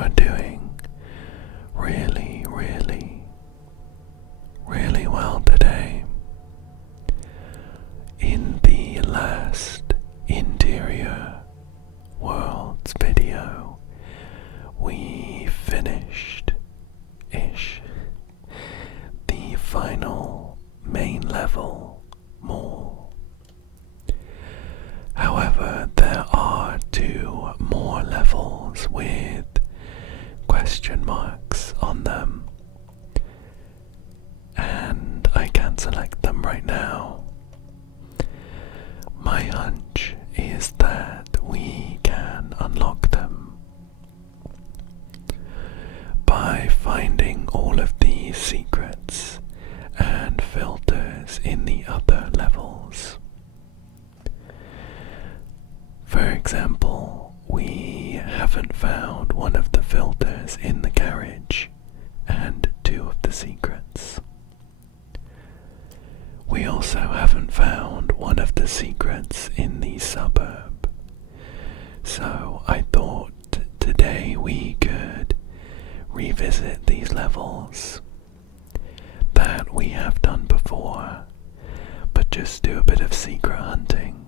are doing really, really, really well today. In the last interior worlds video, we finished-ish the final main level mall. However, there are 2 more levels with question marks on them, and I can select them right now. My hunch is that we can unlock them by finding all of the secrets and filters in the other levels. For example, we haven't found one of the filters in the garage and 2 of the secrets. We also haven't found one of the secrets in the suburb. So I thought today we could revisit these levels that we have done before, but just do a bit of secret hunting,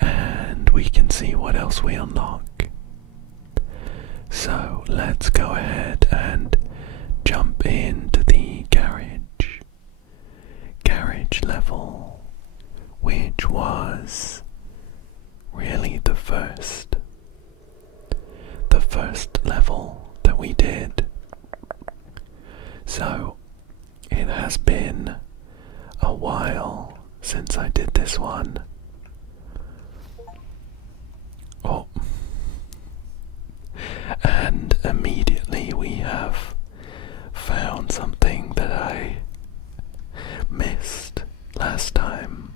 and we can see what else we unlock. So let's go ahead and jump into the garage level, which was really the first level that we did. So it has been a while since I did this one. Oh, and immediately we have found something that I missed last time.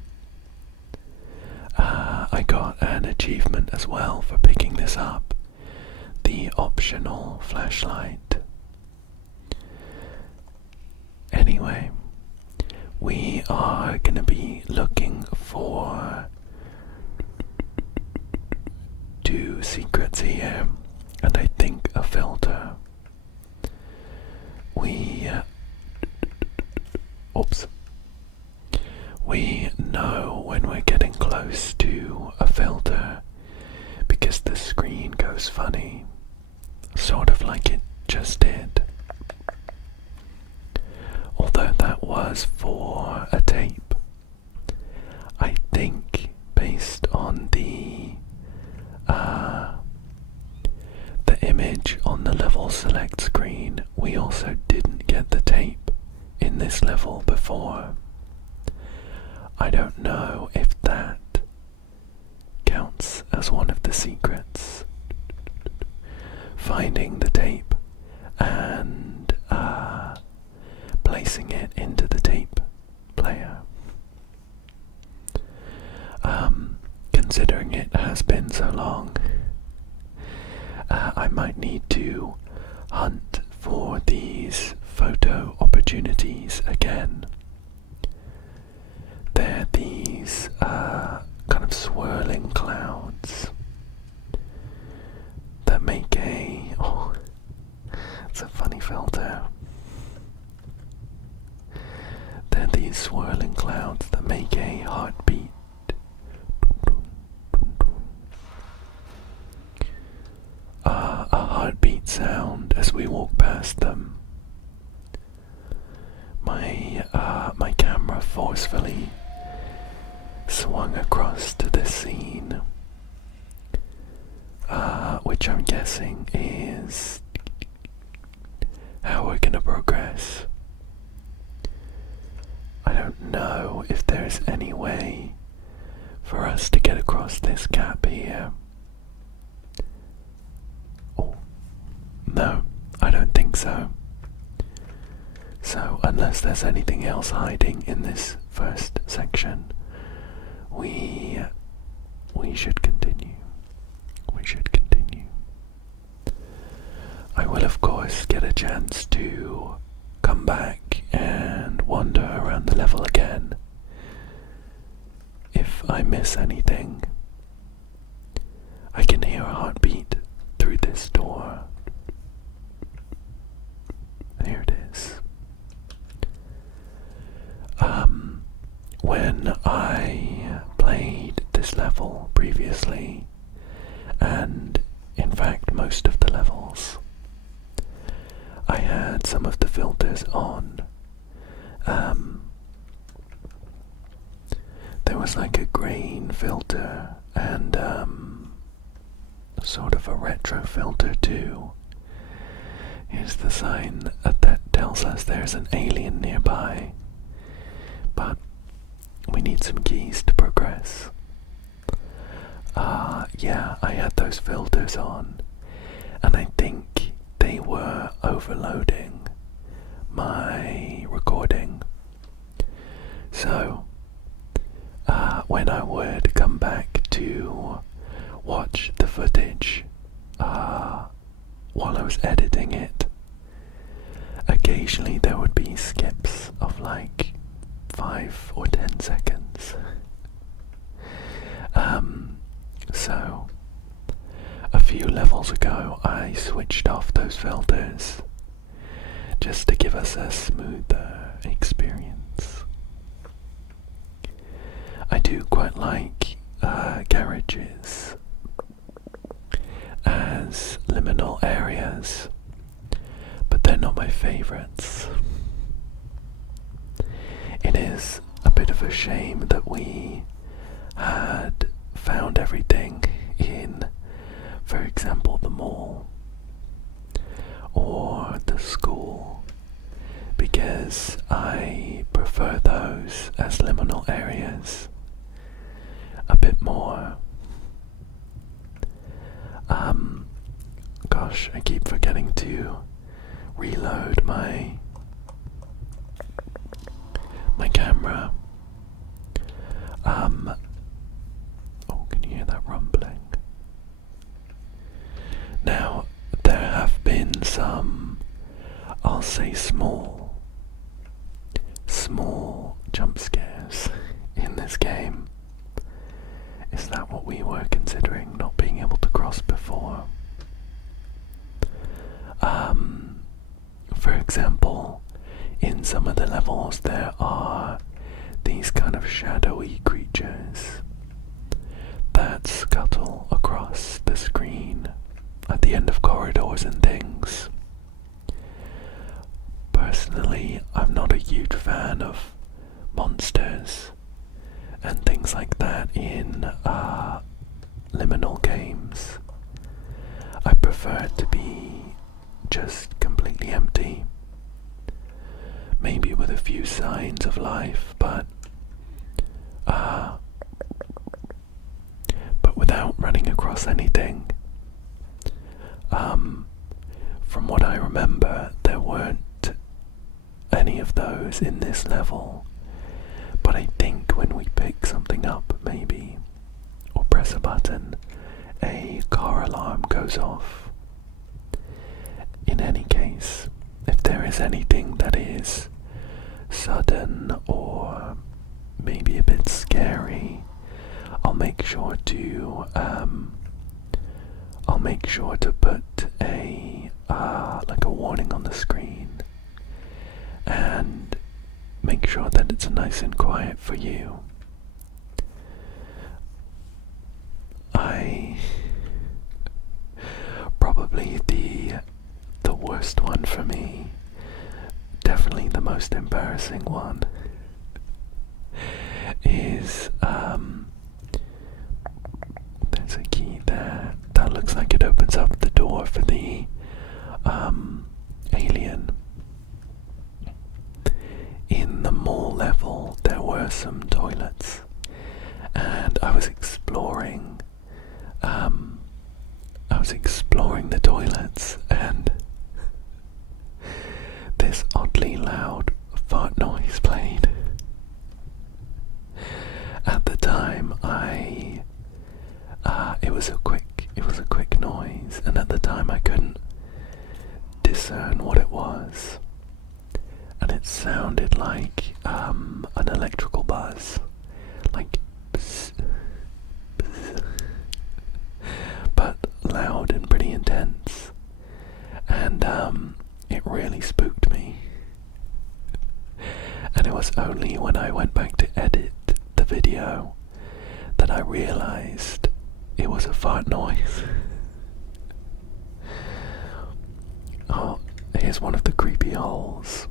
I got an achievement as well for picking this up, the optional flashlight. Anyway, we are going to be looking for 2 secrets here, and I think a filter. We know when we're getting close to a filter because the screen goes funny, sort of like it just did. Although that was for a tape. I think based on the image on the level select screen, we also didn't get the tape in this level before. I don't know if that counts as one of the secrets. Finding the tape and placing it into the tape player. Considering it has been so long, I might need to hunt for these photo opportunities again. They're these kind of swirling clouds that make it's a funny filter. They're these swirling clouds that make a heartbeat. A heartbeat sound as we walk past them. My camera forcefully swung across to this scene, which I'm guessing is how we're gonna progress. I don't know if there's any way for us to get across this gap here. Oh, no, I don't think so. So, unless there's anything else hiding in this first section, we should continue. We should continue. I will, of course, get a chance to come back and wander around the level again if I miss anything. I can hear a heartbeat through this store. Here it is. When I played this level previously, and in fact most of the levels, I had some of the filters on. There was like a grain filter and sort of a retro filter too. Here's the sign that tells us there's an alien nearby, but we need some keys to progress. Yeah, I had those filters on, and I think they were overloading my recording. So, when I would come back to watch the footage while I was editing it, occasionally there would be skips of like 5 or 10 seconds. So a few levels ago I switched off those filters just to give us a smoother experience. I do quite like garages as liminal areas, but they're not my favourites. It is a bit of a shame that we had found everything in, for example, the mall or the school, because I prefer those as liminal areas a bit more. Gosh, I keep forgetting to reload my camera. Oh, can you hear that rumbling? Now, there have been some, I'll say small jump scares in this game. Is that what we were considering, not being able to cross before? For example, in some of the levels there are these kind of shadowy creatures that scuttle across the screen at the end of corridors and things. Personally, I'm not a huge fan of monsters and things like that in liminal games. I prefer it to be just completely empty, maybe with a few signs of life, but without running across anything. From what I remember, there weren't any of those in this level, but I think when we pick something up, maybe, or press a button, a car alarm goes off. In any case, if there is anything that is sudden or maybe a bit scary, I'll make sure to put a like a warning on the screen and make sure that it's nice and quiet for you. Probably the worst one for me, definitely the most embarrassing one, is there's a key there that looks like it opens up the door for the alien. In the mall level there were some toilets, and I was exploring the toilets, and this oddly loud fart noise played. At the time, it was a quick noise, and at the time I couldn't discern what it was, and it sounded like an electrical buzz, like psst, psst, but loud and pretty intense. really spooked me. And it was only when I went back to edit the video that I realized it was a fart noise. Oh, here's one of the creepy holes.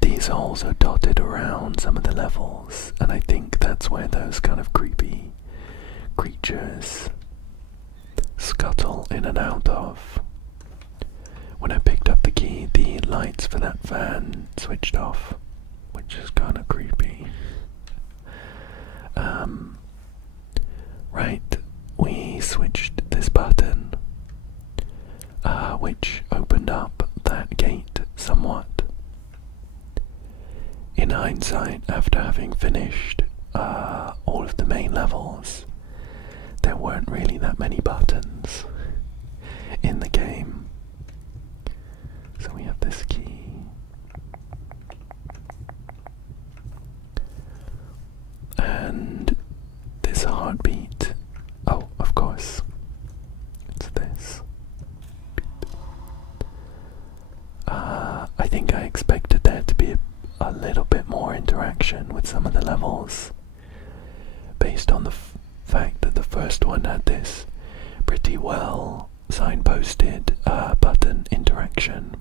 These holes are dotted around some of the levels, and I think that's where those kind of creepy creatures scuttle in and out of. When I picked up the key, the lights for that fan switched off, which is kind of creepy. Right, we switched this button, which opened up that gate somewhat. In hindsight, after having finished all of the main levels, there weren't really that many buttons in the game. So we have this key. And this heartbeat. Oh, of course. It's this. I think I expected there to be a little bit more interaction with some of the levels, based on the fact that the first one had this pretty well signposted button interaction.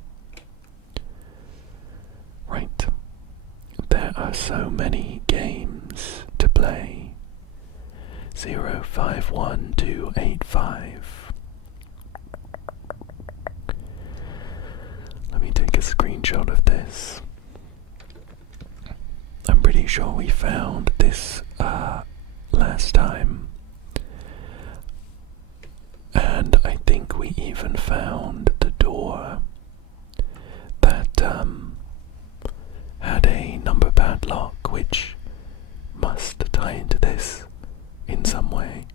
Right, there are so many games to play. 051285. Let me take a screenshot of this. I'm pretty sure we found this last time, and I think we even found the door that had a number padlock, which must tie into this in some way.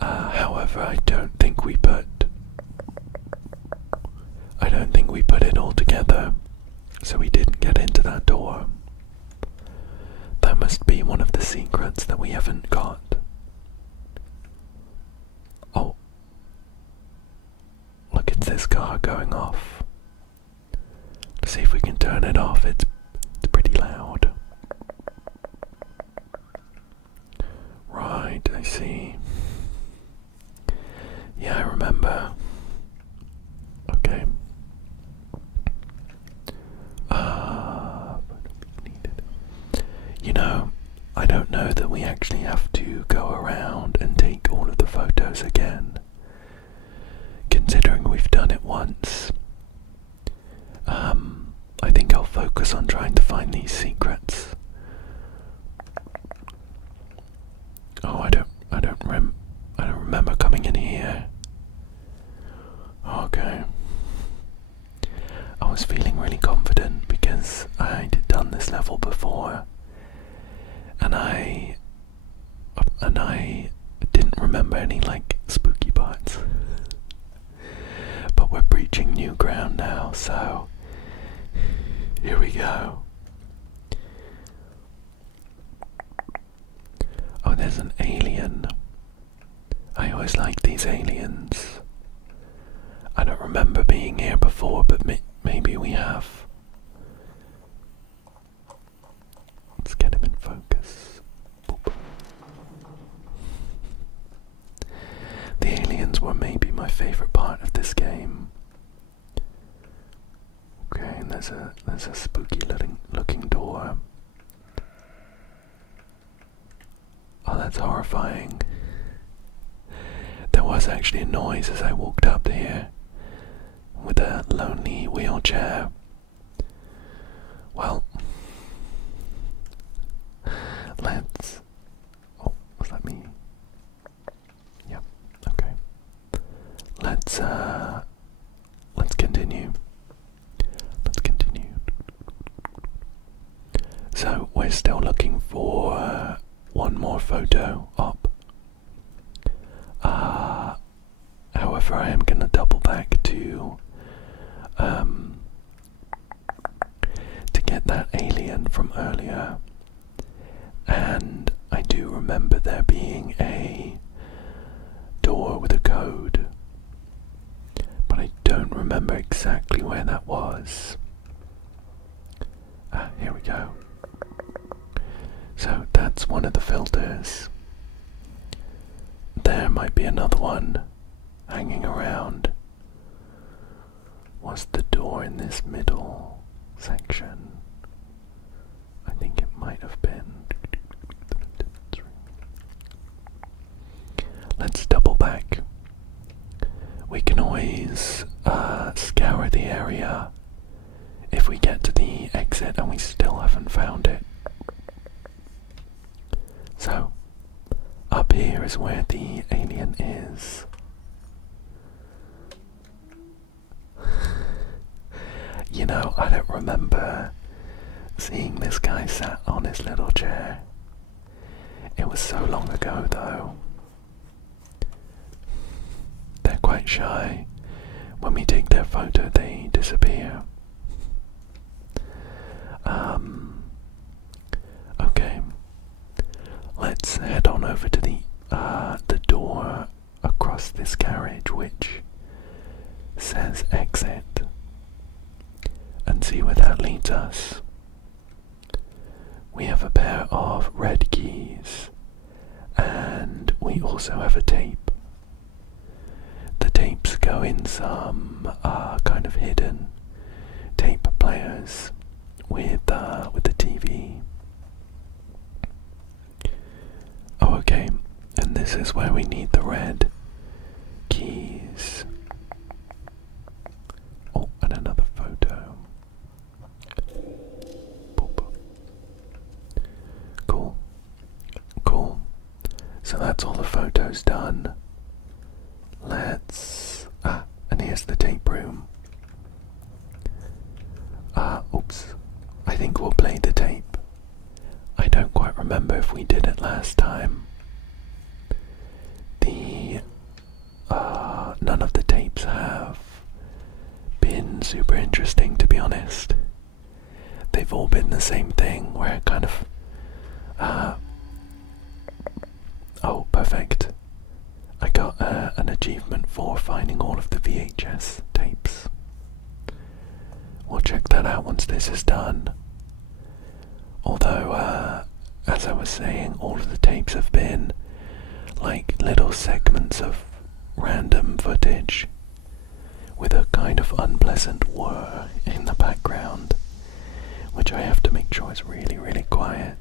However, I don't think we put it all together, so we didn't get into that door. That must be one of the secrets that we haven't got. Oh, look at this car going off. Let's see if we can turn it off. It's pretty loud. Right, I see. Yeah, I remember. Okay. You know, I don't know that we actually have to go around and take all of the photos again, considering we've done it once. I think I'll focus on trying to find these secrets. Oh, I don't remember coming in here. Okay. I was feeling really confident because I'd done this level before, and I didn't remember any like spooky parts. But we're breaching new ground now, so here we go. Oh, there's an alien. I always like these aliens. I don't remember being here before, but maybe we have. Let's get him in focus. Boop. The aliens were maybe my favorite part of this game. Okay, and there's a spooky looking door. Oh, that's horrifying. There was actually a noise as I walked up here with a lonely wheelchair. Well, let's... Oh, was that me? Yep, okay. Let's continue. Let's continue. So, we're still looking for one more photo up. However, I am going to double back to get that alien from earlier, and I do remember there being a with a code, but I don't remember exactly where that was. Ah, here we go. So that's one of the filters. There might be another one hanging around. Was the door in this middle section? I think it might have been. Let's double back. We can always scour the area if we get to the exit and we still haven't found it. So, up here is where the alien is. You know, I don't remember seeing this guy sat on his little chair. It was so long ago though. They're quite shy. When we take their photo, they disappear. Okay. Let's head on over to the door across this carriage, which says exit, and see where that leads us. We have a pair of red keys, and we also have a tape. The tapes go in some kind of hidden tape players with the TV. Oh, okay, and this is where we need the red keys. Oh, and another photo. Boop. Cool. Cool. So that's all the photos done. And here's the tape room. Oops. I think we'll play the tape. I don't quite remember if we did it last time. None of the tapes have been super interesting, to be honest. They've all been the same thing, where it kind of, oh, perfect. I got an achievement for finding all of the VHS tapes. We'll check that out once this is done. Although, as I was saying, all of the tapes have been like little segments of random footage with a kind of unpleasant whir in the background, which I have to make sure is really, really quiet.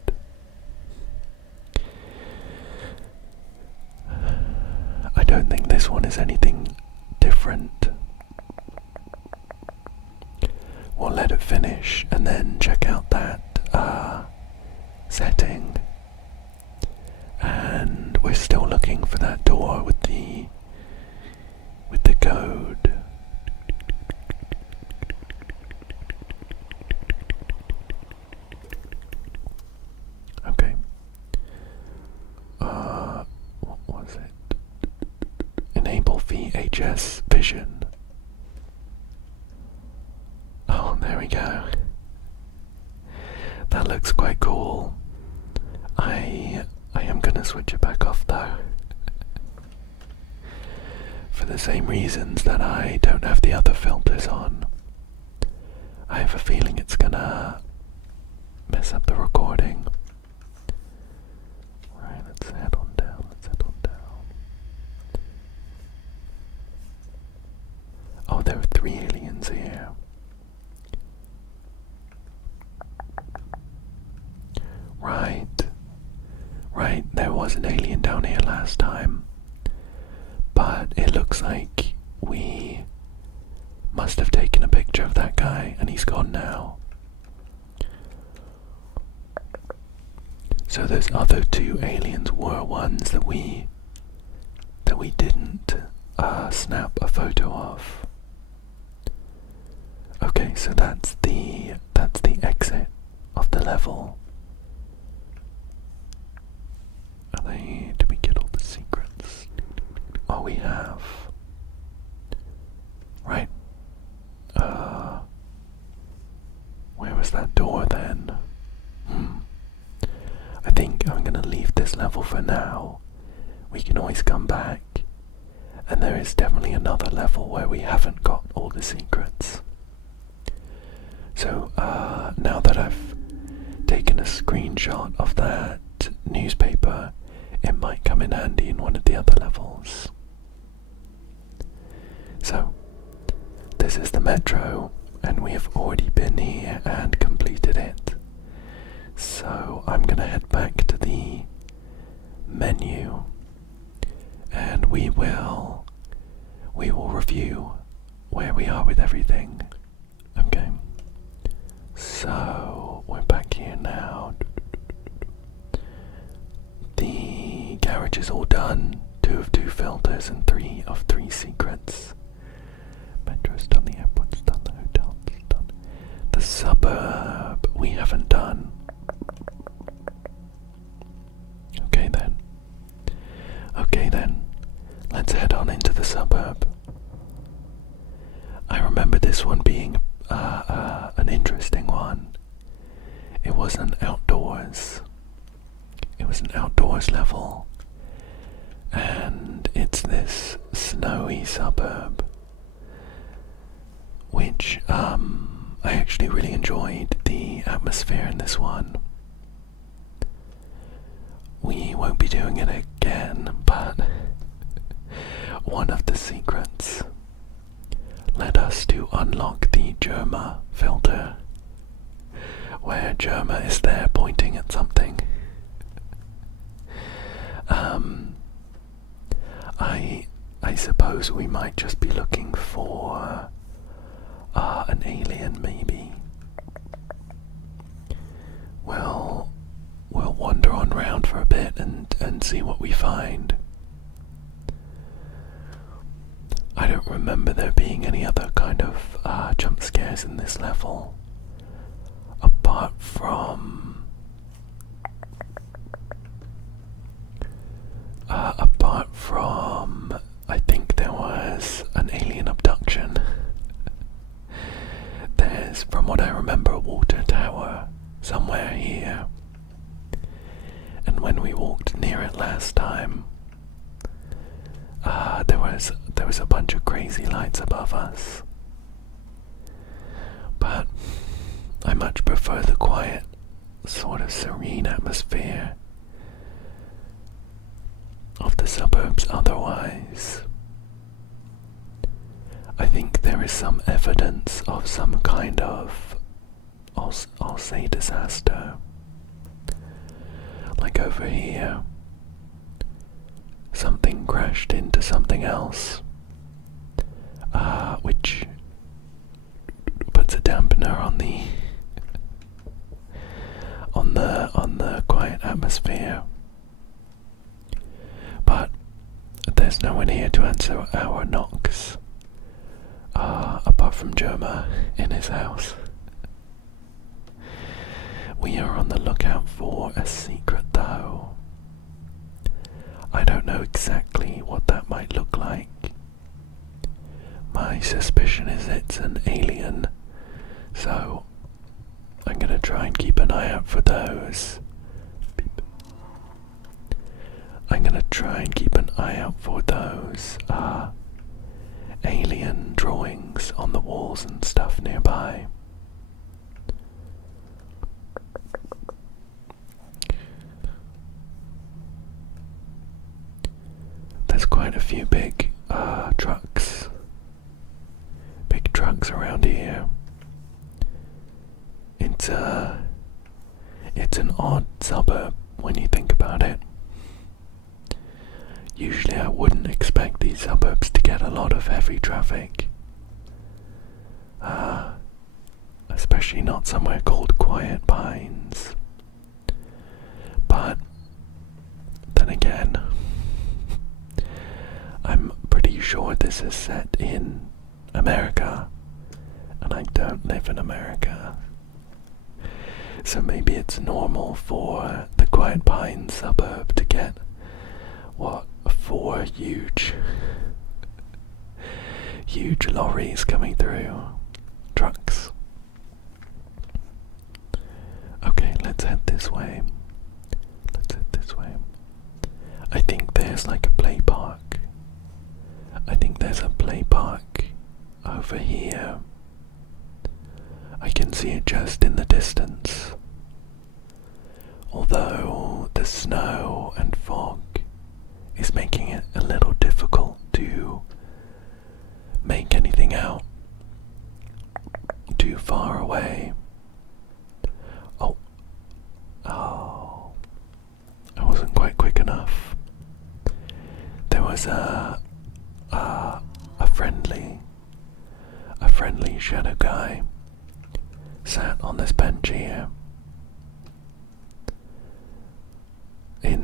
I don't think this one is anything different. We'll let it finish and then check out that setting. And we're still looking for that door with the code. Okay. What was it? Enable VHS vision. Oh, there we go. That looks quite cool. I am gonna switch it back off though. For the same reasons that I don't have the other filters on. I have a feeling it's gonna mess up the recording. Right, let's head on down, Oh, there are 3 aliens here. Right, there was an alien down here last time, but it looks like we must have taken a picture of that guy and he's gone now. So those other 2 aliens were ones that we didn't snap a photo of. Okay, so that's the exit of the level. Did we get all the secrets? Oh, we have. Right. Where was that door then? I think I'm gonna leave this level for now. We can always come back And there is definitely another level where we haven't got all the secrets. So now that I've taken a screenshot of that newspaper, it might come in handy in one of the other levels. So, this is the metro, and we have already been here and completed it. So I'm gonna head back to the menu, and we will review where we are with everything. Okay. So we're back here now. The garage is all done. 2 of 2 filters and 3 of 3 secrets. Metro's done, the airport's done, the hotel's done. The suburb we haven't done. Okay then. Let's head on into the suburb. I remember this one being an interesting one. It was an outdoors. It was an outdoors level. And it's this snowy suburb, which I actually really enjoyed the atmosphere in this one. We won't be doing it again, but one of the secrets led us to unlock the Germa filter, where Germa is there pointing at something. I suppose we might just be looking for an alien, maybe. We'll wander on round for a bit and see what we find. I don't remember there being any other kind of jump scares in this level, apart from I think there was an alien abduction. There's, from what I remember, a water tower somewhere here, and when we walked near it last time, there was a bunch of crazy lights above us. But I much prefer the quiet, sort of serene atmosphere of the suburbs otherwise. I think there is some evidence of some kind of, I'll say, disaster. Like over here, something crashed into something else, which puts a dampener on the quiet atmosphere. But there's no one here to answer our knocks, apart from Germa in his house. We are on the lookout for a secret, though. I don't know exactly what that might look like. My suspicion is it's an alien, so I'm gonna try and keep an eye out for those. Beep. I'm gonna try and keep an eye out for those alien drawings on the walls and stuff nearby. There's quite a few big trucks around here. It's an odd suburb when you think about it. Usually I wouldn't expect these suburbs to get a lot of heavy traffic. Especially not somewhere called Quiet Pines. But then again, I'm pretty sure this is set in America, and I don't live in America. So maybe it's normal for the Quiet Pines suburb to get, 4 huge lorries coming through. Trucks. Okay, let's head this way. I think there's like a play park. over here. I can see it just in the distance. Although the snow and fog is making it a little difficult to make anything out too far away. Oh, I wasn't quite quick enough. There was a friendly shadow guy sat on this bench here. In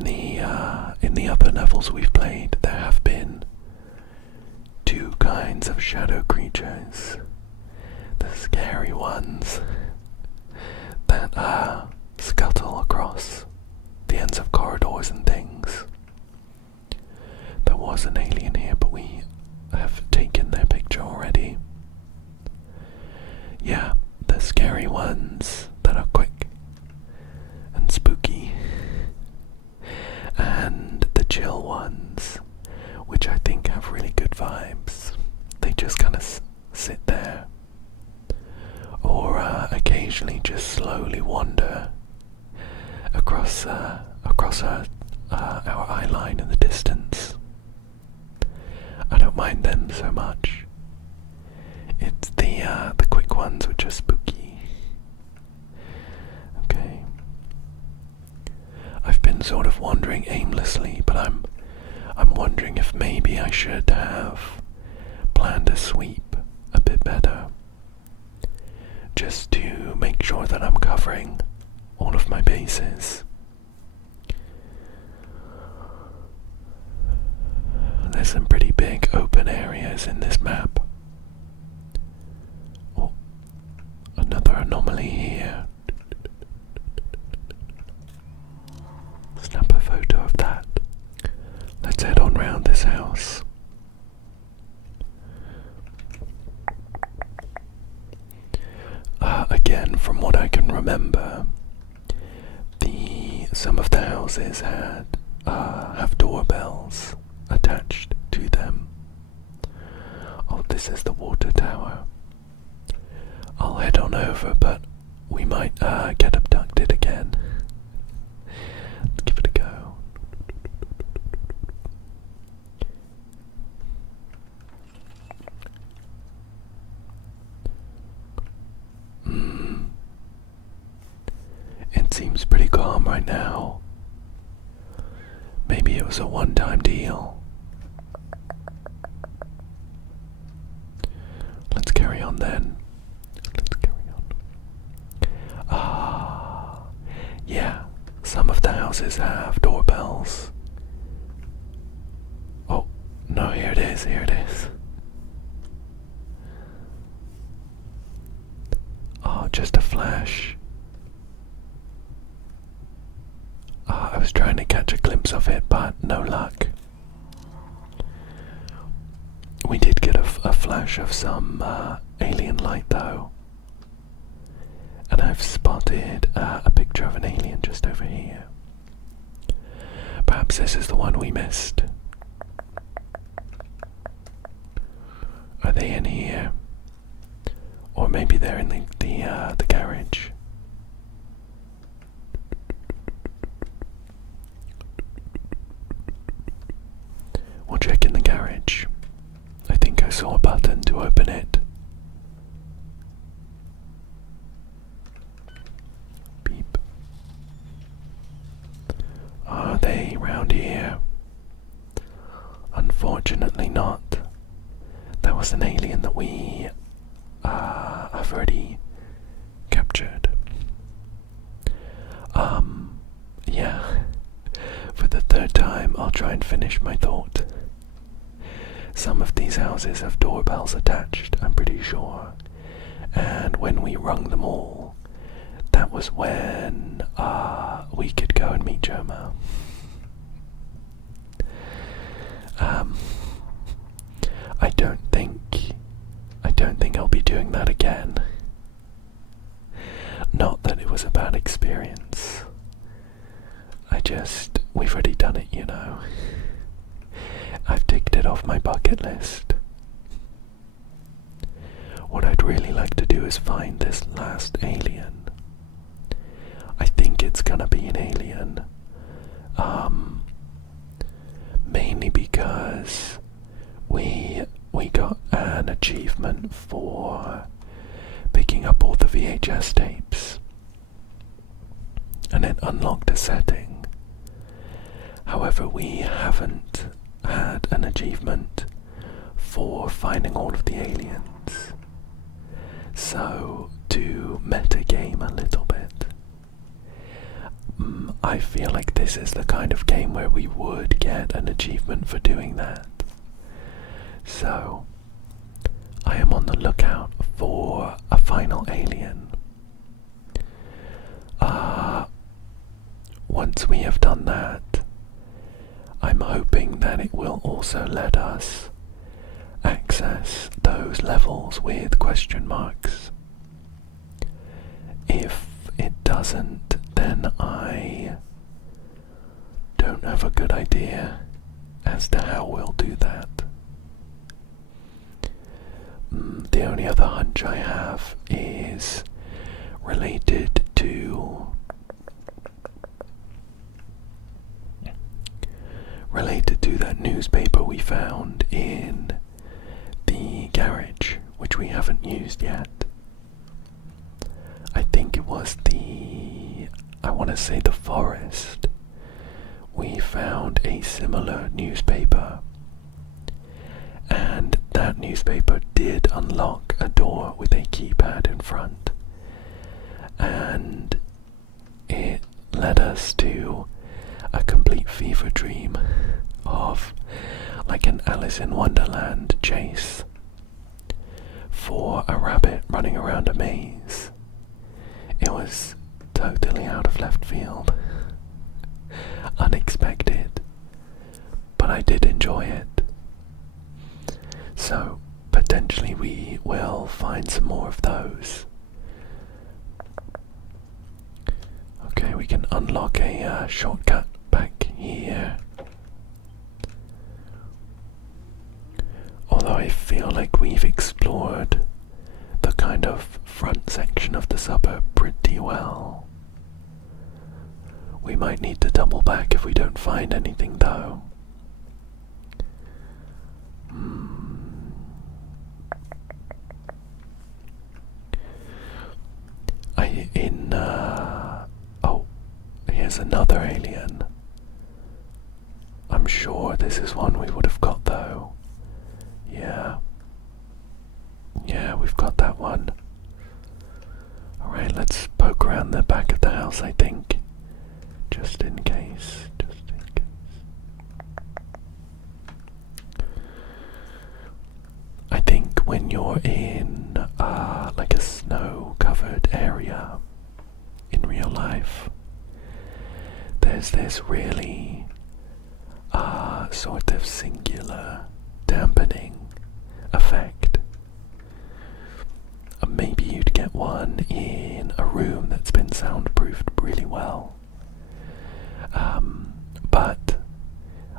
the upper levels we've played, there have been two kinds of shadow creatures. The scary ones that scuttle across the ends of corridors and things. There was an alien here, but we have taken their picture already. Yeah, the scary ones that are quick and spooky. And the chill ones, which I think have really good vibes. They just kind of sit there, or occasionally just slowly wander across our eye line in the distance. I don't mind them so much. It's the quick ones which are spooky. Okay. I've been sort of wandering aimlessly, but I'm wondering if maybe I should have planned a sweep a bit better, just to make sure that I'm covering all of my bases. There's some pretty big open areas in this map. Oh, another anomaly here. Snap a photo of that. Let's head on round this house. Again, from what I can remember, some of the houses have doorbells attached to them. Oh, this is the water tower. I'll head on over, but we might get abducted again. Let's give it a go. It seems pretty calm right now. Maybe it was a one-time deal. Let's carry on then. Yeah, some of the houses have doorbells. Oh, no, here it is. Oh, just a flash. I was trying to catch a glimpse of it, but no luck. We did get a flash of some alien light though. And I've spotted a picture of an alien just over here. Perhaps this is the one we missed. Are they in here? Or maybe they're in the garage. We'll check in the garage. I think I saw a button to open it. Beep. Are they round here? Unfortunately not. That was an alien that we have already captured. Yeah. For the third time, I'll try and finish my thought. Some of these houses have doorbells attached, I'm pretty sure. And when we rung them all, that was when we could go and meet Joma. I don't think I'll be doing that again. Not that it was a bad experience. We've already done it, you know. I've ticked it off my bucket list. what I'd really like to do is find this last alien. I think it's gonna be an alien. Mainly because we got an achievement for picking up all the VHS tapes, and it unlocked a setting. However, we haven't had an achievement for finding all of the aliens. So, to metagame a little bit, I feel like this is the kind of game where we would get an achievement for doing that. So, I am on the lookout for a final alien. Once we have done that, I'm hoping that it will also let us access those levels with question marks. If it doesn't, then I don't have a good idea as to how we'll do that. The only other hunch I have is related to that newspaper we found in the garage, which we haven't used yet. I think it was I want to say the forest. We found a similar newspaper, and that newspaper did unlock a door with a keypad in front, and it led us to a complete fever dream of like an Alice in Wonderland chase for a rabbit running around a maze. It was totally out of left field, unexpected, but I did enjoy it. So potentially we will find some more of those. Okay, we can unlock a shortcut back here. Although I feel like we've explored the kind of front section of the suburb pretty well. We might need to double back if we don't find anything though. Here's another alien. I'm sure this is one we would have got though. Yeah, we've got that one. Alright, let's poke around the back of the house, I think. Just in case. I think when you're in like a snow-covered area in real life, there's this really sort of singular dampening effect. Maybe you'd get one in a room that's been soundproofed really well. But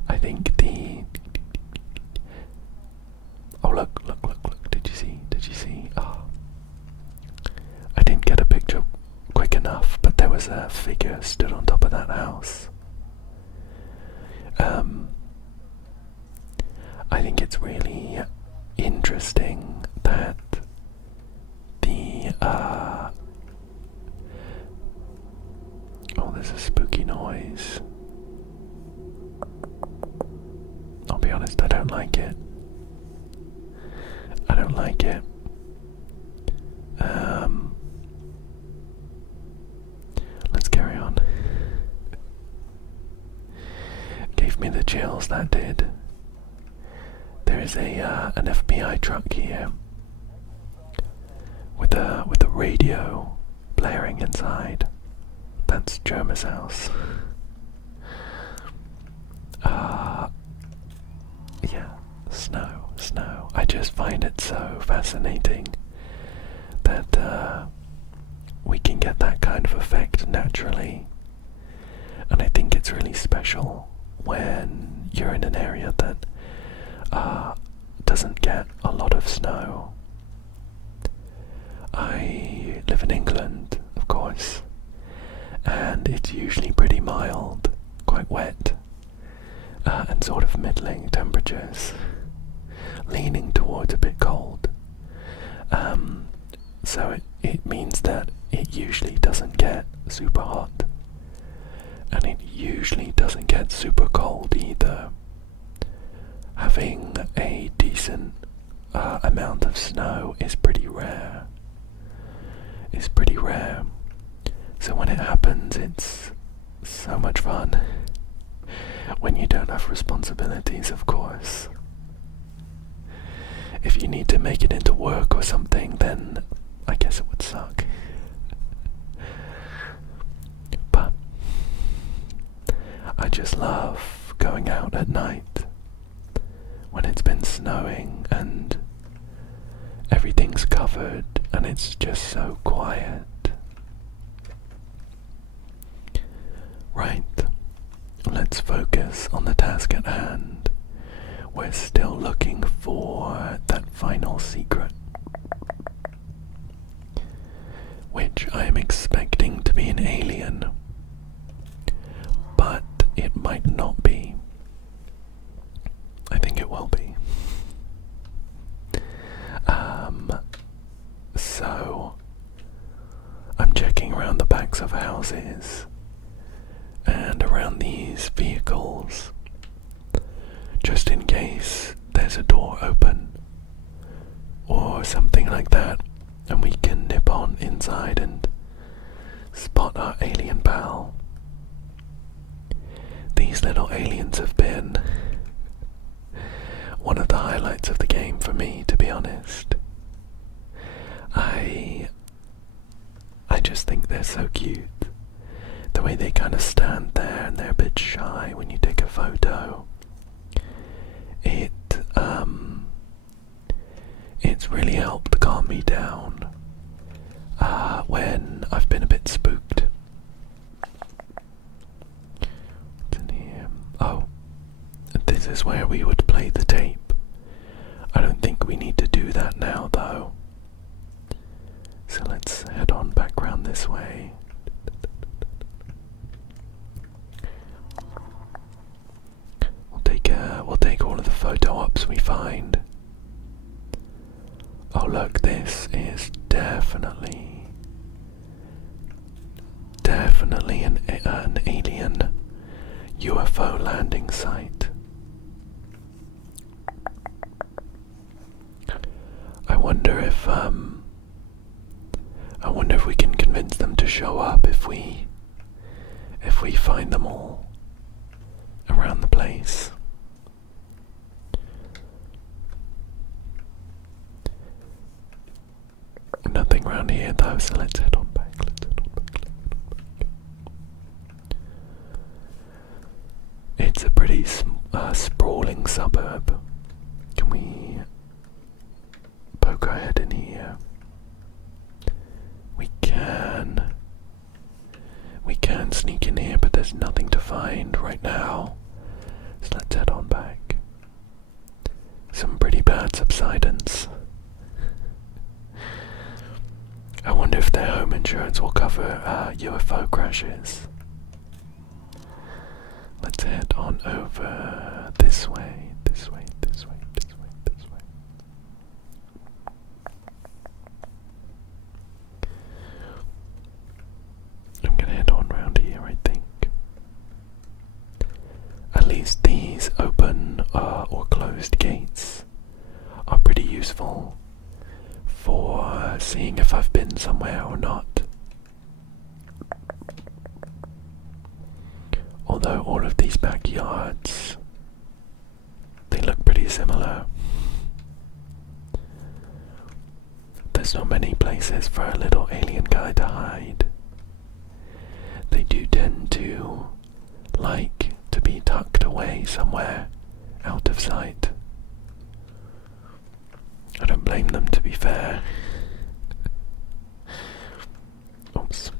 I think oh look, did you see? Oh. I didn't get a picture quick enough, but there was a figure stood on top of that house. I think it's really interesting that there's a spooky noise. I'll be honest, I don't like it. Let's carry on. Gave me the chills, that did. There is an FBI truck here with a radio blaring inside. That's Jerma's house. Yeah, snow. I just find it so fascinating that we can get that kind of effect naturally. And I think it's really special when you're in an area that doesn't get a lot of snow. and it's usually pretty mild, quite wet, and sort of middling temperatures, leaning towards a bit cold. So it means that it usually doesn't get super hot, and it usually doesn't get super cold either. Having a decent amount of snow is pretty rare. So when it happens, it's so much fun. When you don't have responsibilities, of course. If you need to make it into work or something, then I guess it would suck. But I just love going out at night when it's been snowing and everything's covered and it's just so quiet. Right, let's focus on the task at hand. We're still looking for that final secret, which I am expecting to be an alien, but it might not be. I think it will be. So I'm checking around the backs of houses and around these vehicles, just in case there's a door open or something like that, and we can nip on inside and spot our alien pal. These little aliens have been one of the highlights of the game for me, to be honest. I just think they're so cute. The way they kind of stand there and they're a bit shy when you take a photo. It's really helped calm me down when I've been a bit spooked. What's in here? Oh, this is where we would play the tape. I don't think we need to do that now, though. So let's head on back round this way. We'll take all of the photo ops we find. Oh look, this is definitely an alien UFO landing site. I wonder if we can convince them to show up if we find them all around the place. Nothing around here though, so let's head on back. It's a pretty sprawling suburb. Can we poke our head in here? We can sneak in here, but there's nothing to find right now. So let's head on back. Some pretty bad subsidence. I wonder if their home insurance will cover UFO crashes. Let's head on over this way, this way, this way, this way, this way. I'm gonna head on round here, I think. At least these open or closed gates are pretty useful for seeing if I've been somewhere or not. Although all of these backyards, they look pretty similar. There's not many places for a little alien guy to hide. They do tend to like to be tucked away somewhere out of sight. I don't blame them, to be fair. Oops.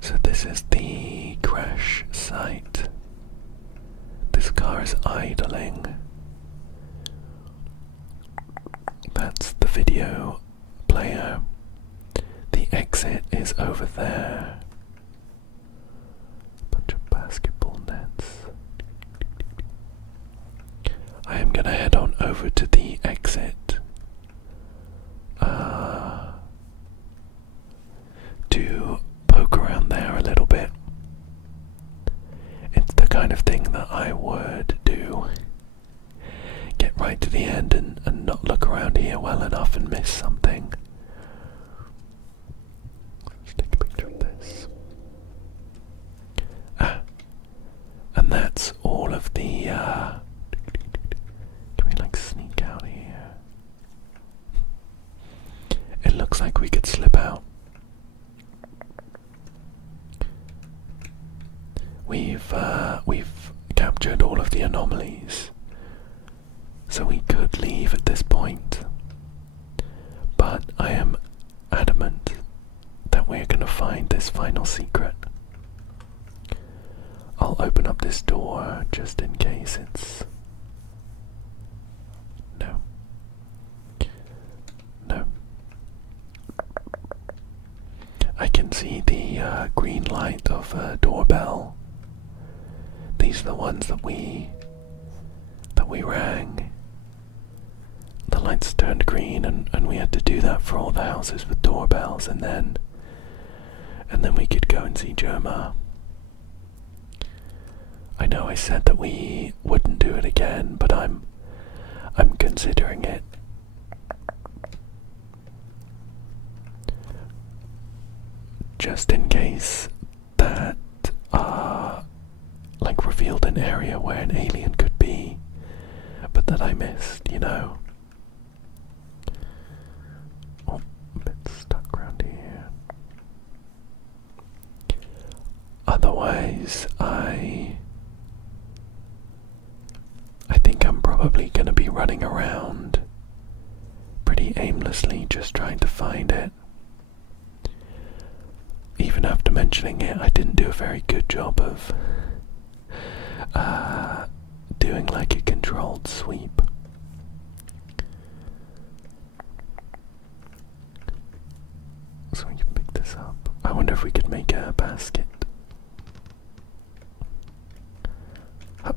So this is the crash site. This car is idling. That's the video player. The exit is over there? Bunch of basketball nets. I am gonna head on over to the exit. To poke around there a little bit. It's the kind of thing that I would do. Get right to the end and not look around here well enough and miss something. Let's take a picture of this. And that's all of the, can we like sneak out here? It looks like we could slip out. We've captured all of the anomalies, so we could leave at this point. But I am adamant that we're going to find this final secret. I'll open up this door just in case it's... No. No. I can see the green light of a doorbell. These are the ones that we rang. The lights turned green and we had to do that for all the houses with doorbells, and then we could go and see Germa. I know I said that we wouldn't do it again, but I'm considering it. Just in case that like revealed an area where an alien could be, but that I missed, you know. Oh, a bit stuck around here. Otherwise, I think I'm probably gonna be running around pretty aimlessly just trying to find it. Even after mentioning it, I didn't do a very good job of doing like a controlled sweep. So we can pick this up. I wonder if we could make a basket. Hup.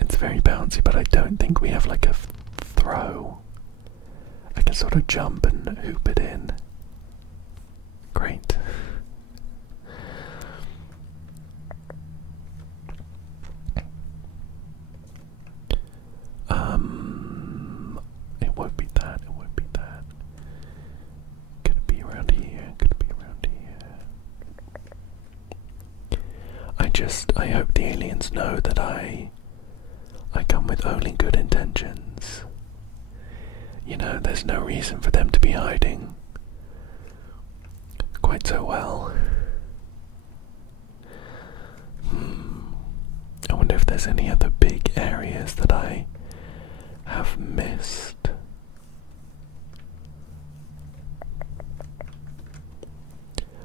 It's very bouncy, but I don't think we have like a throw. I can sort of jump and hoop it in. Great. It won't be that, it won't be that. Could it be around here? Could it be around here? I hope the aliens know that I come with only good intentions. You know, there's no reason for them to be hiding quite so well. I wonder if there's any other big areas that I have missed.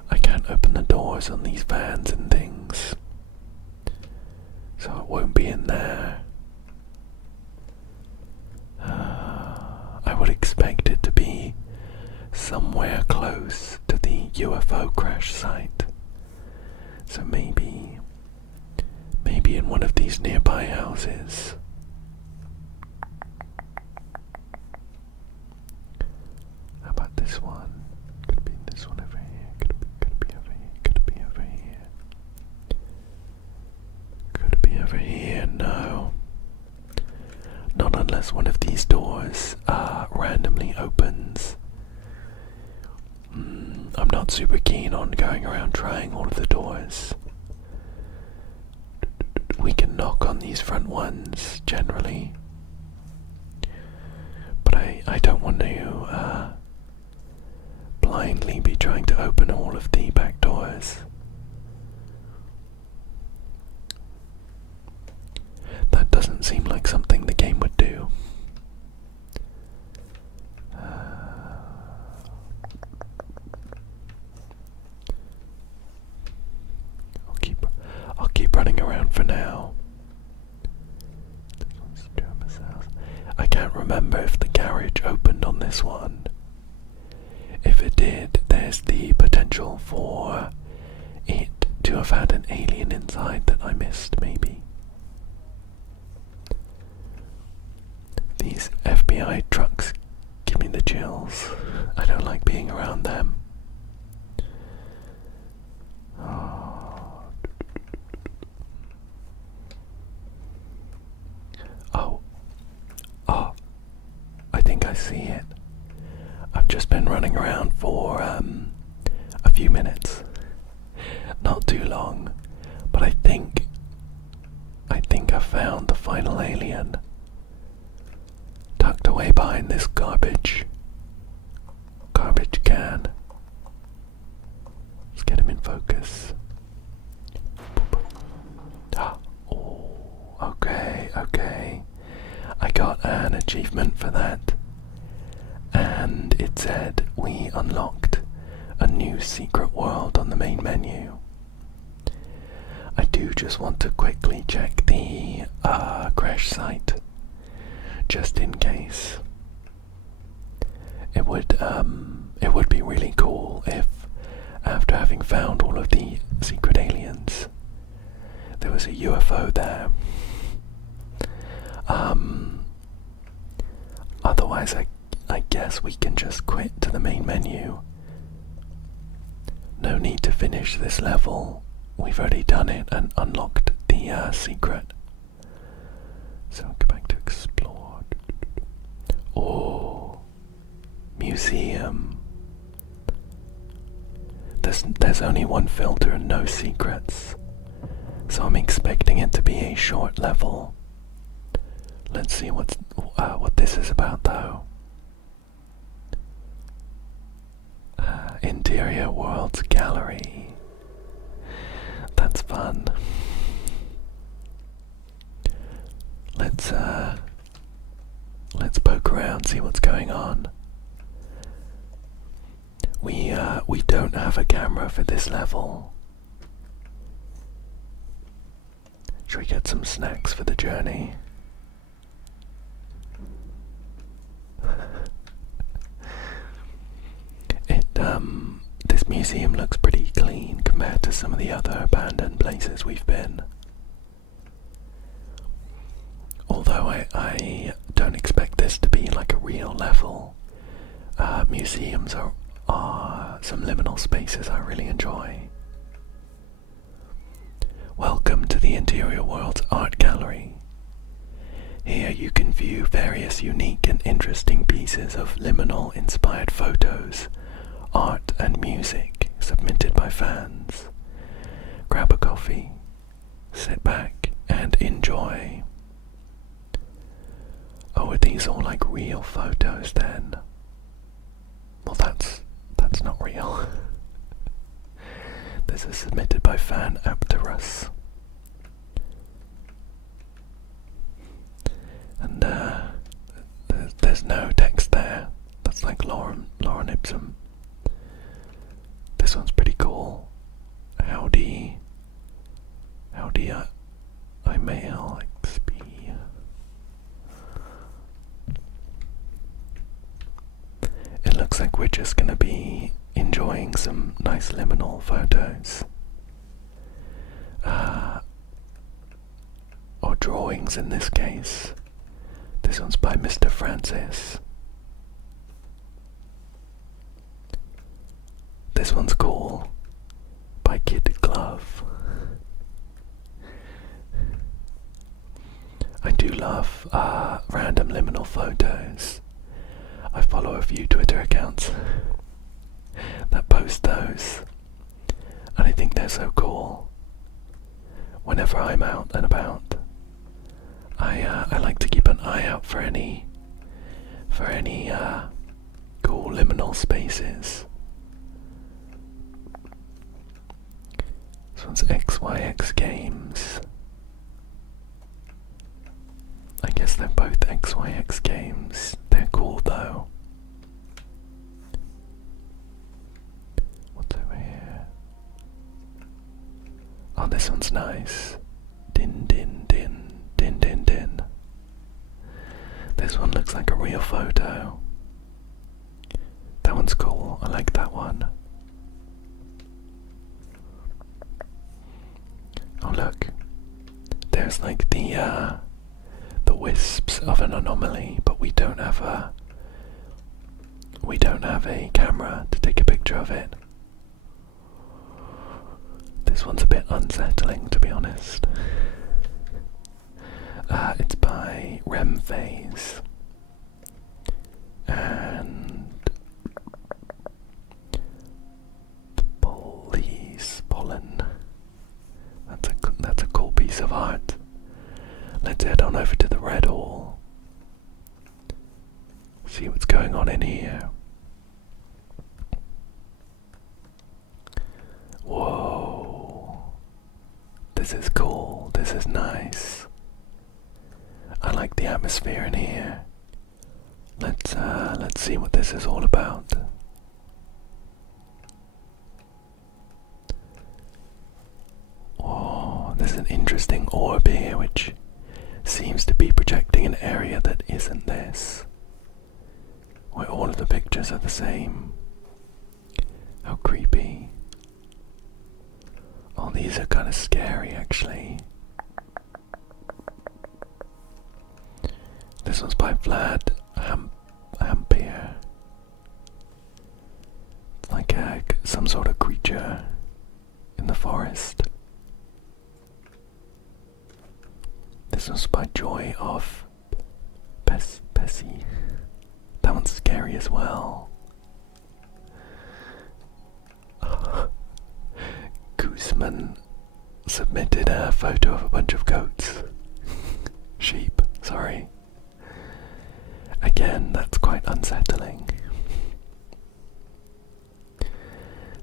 I can't open the doors on these vans and things, so it won't be in there. I would expect it to be somewhere close to the UFO crash site. So maybe in one of these nearby houses. How about this one? Could it be this one over here? Could it be over here? Could it be over here? Could it be over here? No. Not unless one of these doors randomly opens. I'm not super keen on going around trying all of the doors. We can knock on these front ones generally, but I don't want to blindly be trying to open all of the back doors. That doesn't seem like something the game would do. I'll keep running around for now. This one's Germa's house. I can't remember if the garage storage opened on this one. If it did, there's the potential for it to have had an alien inside that I missed, maybe. These FBI trucks give me the chills. I don't like being around them. Oh, I think I see it. I've just been running around for a few minutes. Not too long, but I think I found the final alien. Tucked away behind this garbage can. Let's get him in focus. Oh, okay. I got an achievement for that. And it said we unlocked a new secret world on the main menu. I do just want to quickly check the crash site, just in case. It would be really cool if, after having found all of the secret aliens, there was a UFO there. Otherwise, I guess we can just quit to the main menu. No need to finish this level. We've already done it and unlocked the secret. So go back to explore. Oh, museum. There's only one filter and no secrets, so I'm expecting it to be a short level. Let's see what this is about, though. Interior Worlds Gallery. That's fun. Let's poke around, see what's going on. We don't have a camera for this level. Should we get some snacks for the journey? This museum looks pretty clean compared to some of the other abandoned places we've been. Although I don't expect this to be like a real level. Museums are some liminal spaces I really enjoy. Welcome to the Interior Worlds Art Gallery. Here you can view various unique and interesting pieces of liminal-inspired photos, art and music submitted by fans. Grab a coffee, sit back and enjoy. Oh, are these all like real photos then? Well, that's not real. This is submitted by fan Apterus. And there's no text there. That's like Lauren Ipsum. This one's pretty cool. Howdy, I mail XP. It looks like we're just gonna be enjoying some nice liminal photos. Or drawings in this case. This one's by Mr. Francis. This one's cool, by Kid Glove. I do love random liminal photos. I follow a few Twitter accounts that post those, and I think they're so cool. Whenever I'm out and about, I like to keep an eye out for any cool liminal spaces. This one's XYX Games. I guess they're both XYX Games. They're cool though. What's over here? Oh, this one's nice. Din din din, din din din. This one looks like a real photo. That one's cool. I like that one. Oh look, there's like the wisps of an anomaly, but we don't have a camera to take a picture of it. This one's a bit unsettling, to be honest. It's by REM Phase, and Police Pollen. That's a cool piece of art. Let's head on over to the Red Hall. See what's going on in here. Whoa. This is cool. This is nice. I like the atmosphere in here. Let's see what this is all about. Oh, there's an interesting orb here which seems to be projecting an area that isn't this, where all of the pictures are the same. How creepy. Oh, these are kind of scary actually. This one's by Vlad Ampere. It's like some sort of creature in the forest. This one's by Joy of Bessie. That one's scary as well. Guzman submitted a photo of a bunch of goats. Sheep, sorry. Again, that's quite unsettling.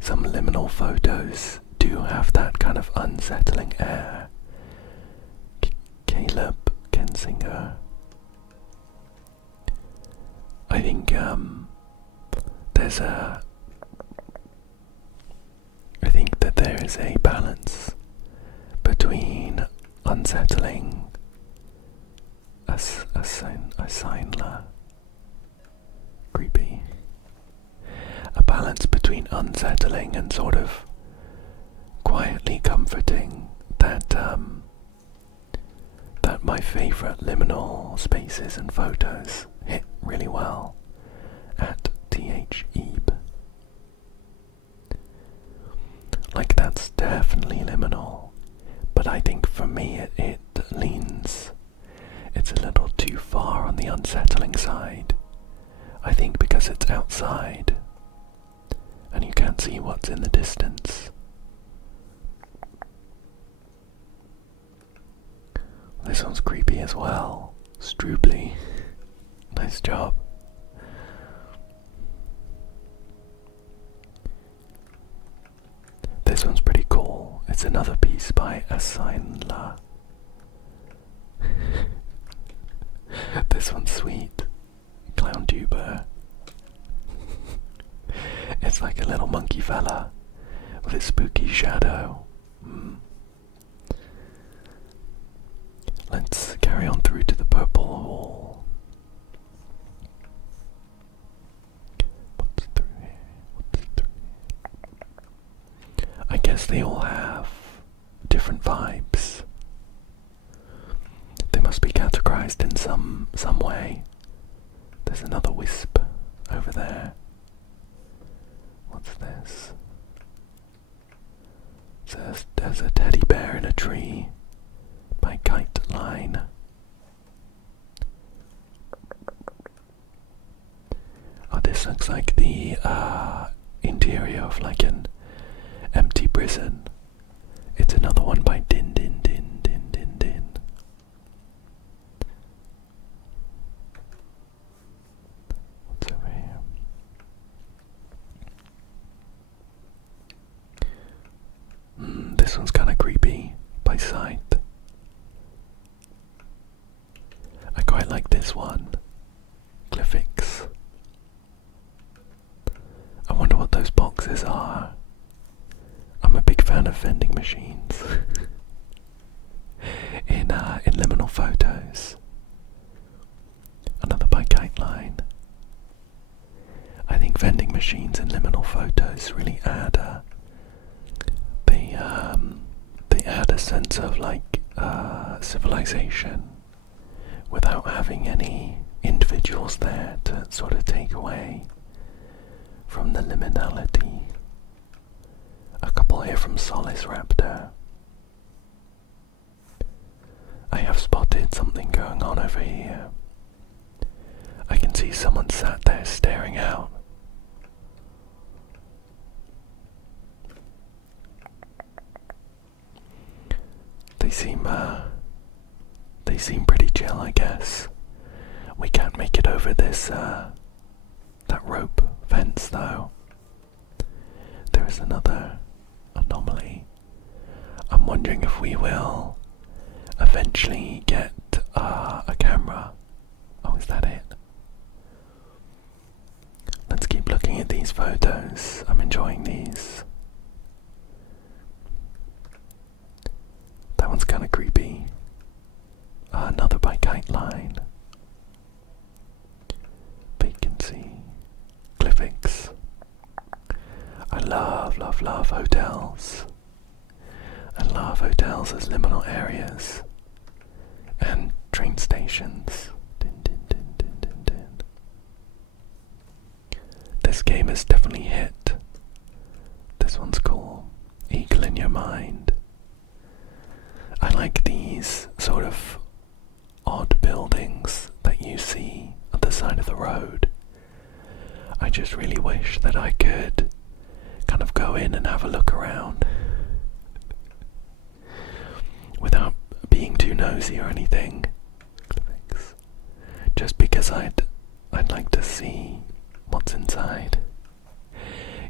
Some liminal photos do have that kind of unsettling air. Caleb Kensinger. I think that there is a balance between unsettling creepy. A balance between unsettling and sort of quietly comforting that my favourite liminal spaces and photos hit really well at THEB. Like, that's definitely liminal, but I think for me it leans, it's a little too far on the unsettling side. I think because it's outside and you can't see what's in the distance. This one's creepy as well. Strubly. Nice job. This one's pretty cool. It's another piece by Assignla. This one's sweet. Clown tuber. It's like a little monkey fella with a spooky shadow. Let's carry on through to the purple hall. What's through here? I guess they all have different vibes. They must be categorized in some way. There's another wisp over there. What's this? Says there's a teddy bear in a tree by Kite Line. Oh, this looks like the interior of like an empty prison. It's another one by Din Din Din Din Din Din. What's over here? This one's kind of creepy by Sight. I quite like this one. Glyphix. I wonder what those boxes are. I'm a big fan of vending machines in liminal photos. Another sense of like civilization without having any individuals there to sort of take away from the liminality. A couple here from Solace Raptor. I have spotted something going on over here. I can see someone sat there staring out. They seem pretty chill, I guess. We can't make it over this, that rope fence though. There is another anomaly. I'm wondering if we will eventually get a camera. Oh, is that it? Let's keep looking at these photos. I'm enjoying these. That one's kind of creepy. Another by Kite Line. Vacancy. Cliffix. I love hotels. I love hotels as liminal areas. And train stations. Din, din, din, din, din, din. This game has definitely hit. This one's cool. Eagle in Your Mind. I like these sort of odd buildings that you see at the side of the road. I just really wish that I could kind of go in and have a look around without being too nosy or anything. Just because I'd like to see what's inside.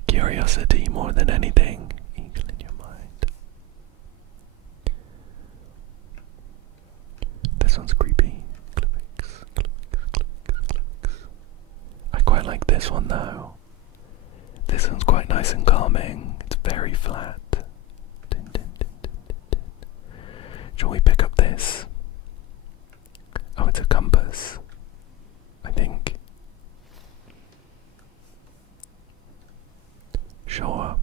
Curiosity more than anything. Eagle in Your Mind. This one's creepy. Cliffix. I quite like this one though. This one's quite nice and calming. It's very flat. Din, din, din, din, din, din. Shall we pick up this? Oh, it's a compass, I think. Sure.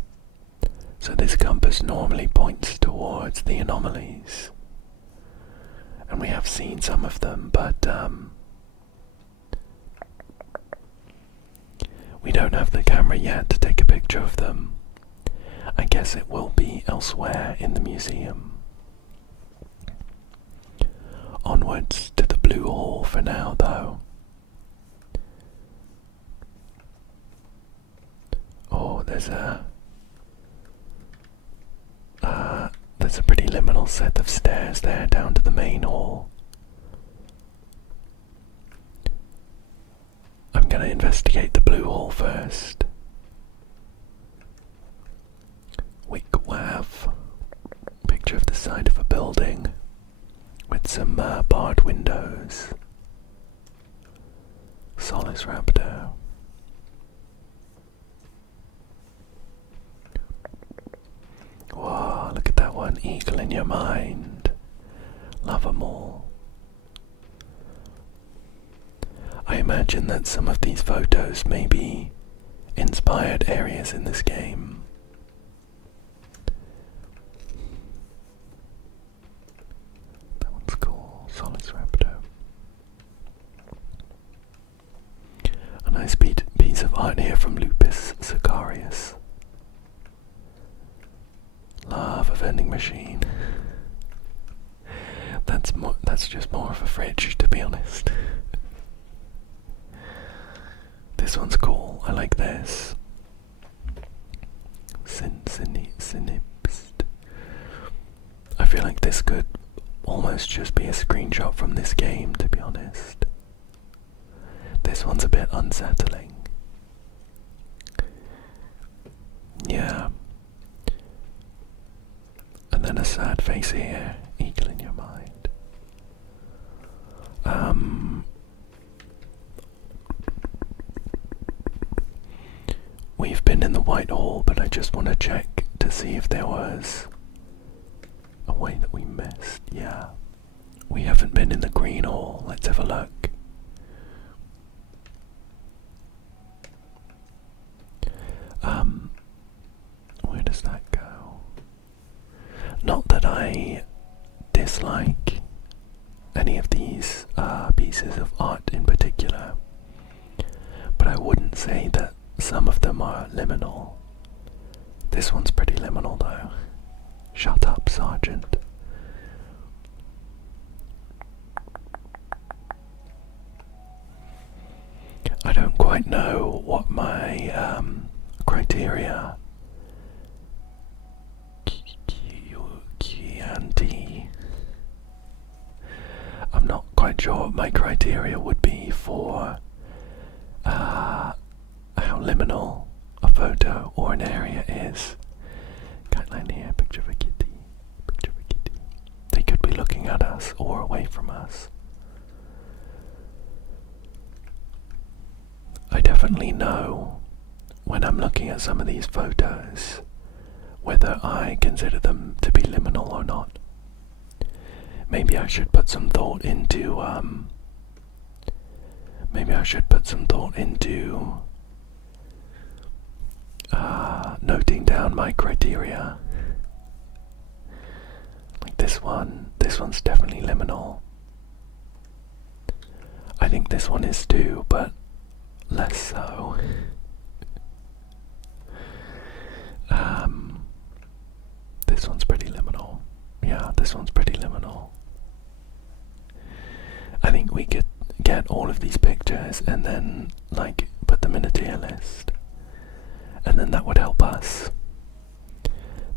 So this compass normally points towards the anomalies. And we have seen some of them, but we don't have the camera yet to take a picture of them. I guess it will be elsewhere in the museum. Onwards to the Blue Hall for now, though. Oh, there's a pretty liminal set of stairs there down to the main hall. I'm gonna investigate the Blue Hall first. Wigwav. Picture of the side of a building with some barred windows. Solace Raptor. Wow, look at that one. Eagle in Your Mind. Love 'em all. I imagine that some of these photos may be inspired areas in this game. That one's cool. Solace Raptor. A nice piece of art here from Lupus Sicarius. Love a vending machine. That's just more of a fridge, to be honest. This one's cool. I like this. Synipst. I feel like this could almost just be a screenshot from this game, to be honest. This one's a bit unsettling. Yeah. And then a sad face here. Eagle in Your Mind. We've been in the White Hall, but I just want to check to see if there was a way that we missed. Yeah. We haven't been in the Green Hall. Let's have a look. Where does that go? Not that I dislike any of these pieces of art in particular, but I wouldn't say that some of them are liminal. This one's pretty liminal though. Shut up, Sergeant. I don't quite know what my criteria Chianti. I'm not quite sure what my criteria would be for how liminal a photo or an area is. Guideline here, picture of a kitty, picture of a kitty. They could be looking at us or away from us. I definitely know when I'm looking at some of these photos whether I consider them to be liminal or not. Maybe I should put some thought into noting down my criteria. Like this one's definitely liminal. I think this one is too, but less so. This one's pretty liminal. Yeah, this one's pretty liminal. I think we could get all of these pictures and then, like, put them in a tier list. And then that would help us.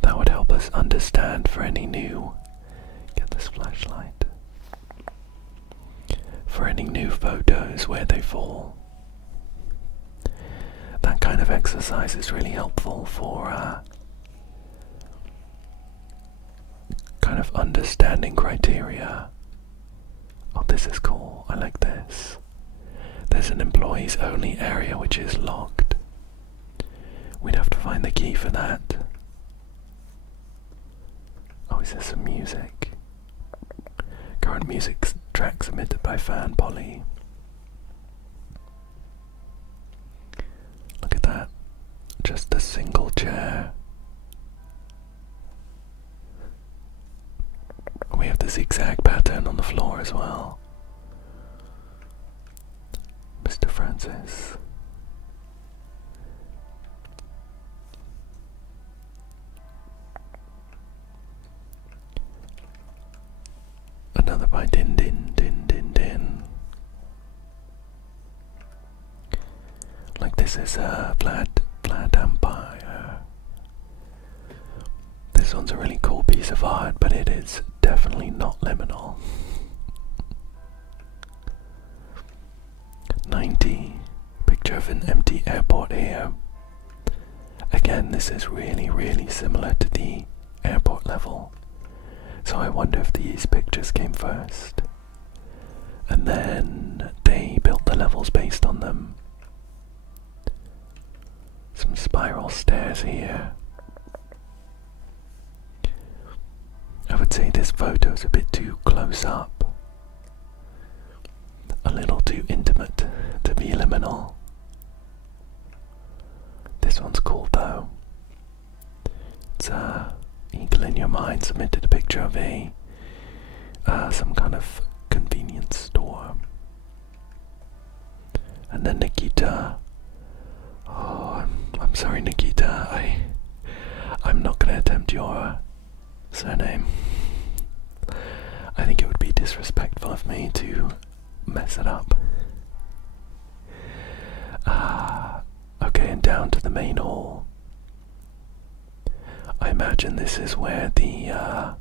That would help us understand for any new... Get this flashlight. For any new photos, where they fall. That kind of exercise is really helpful for kind of understanding criteria. Oh, this is cool. I like this. There's an employees only area which is locked. We'd have to find the key for that. Oh, is there some music? Current music track submitted by Fan Polly. Look at that. Just a single chair. We have the zigzag pattern on the floor as well. Mr. Francis. Another by Din Din Din Din Din. Like this is a flat empire. This one's a really cool piece of art, but it is definitely not liminal. 90. Picture of an empty airport here. Again, this is really similar to the airport level. So I wonder if these pictures came first. And then they built the levels based on them. Some spiral stairs here. I would say this photo's a bit too close up. A little too intimate to be liminal. This one's cool though. It's Eagle in Your Mind submitted a picture of a some kind of convenience store. And then Nikita. Oh, I'm sorry, Nikita. I'm not gonna attempt your surname. I think it would be disrespectful of me to mess it up. Okay, and down to the main hall. I imagine this is where the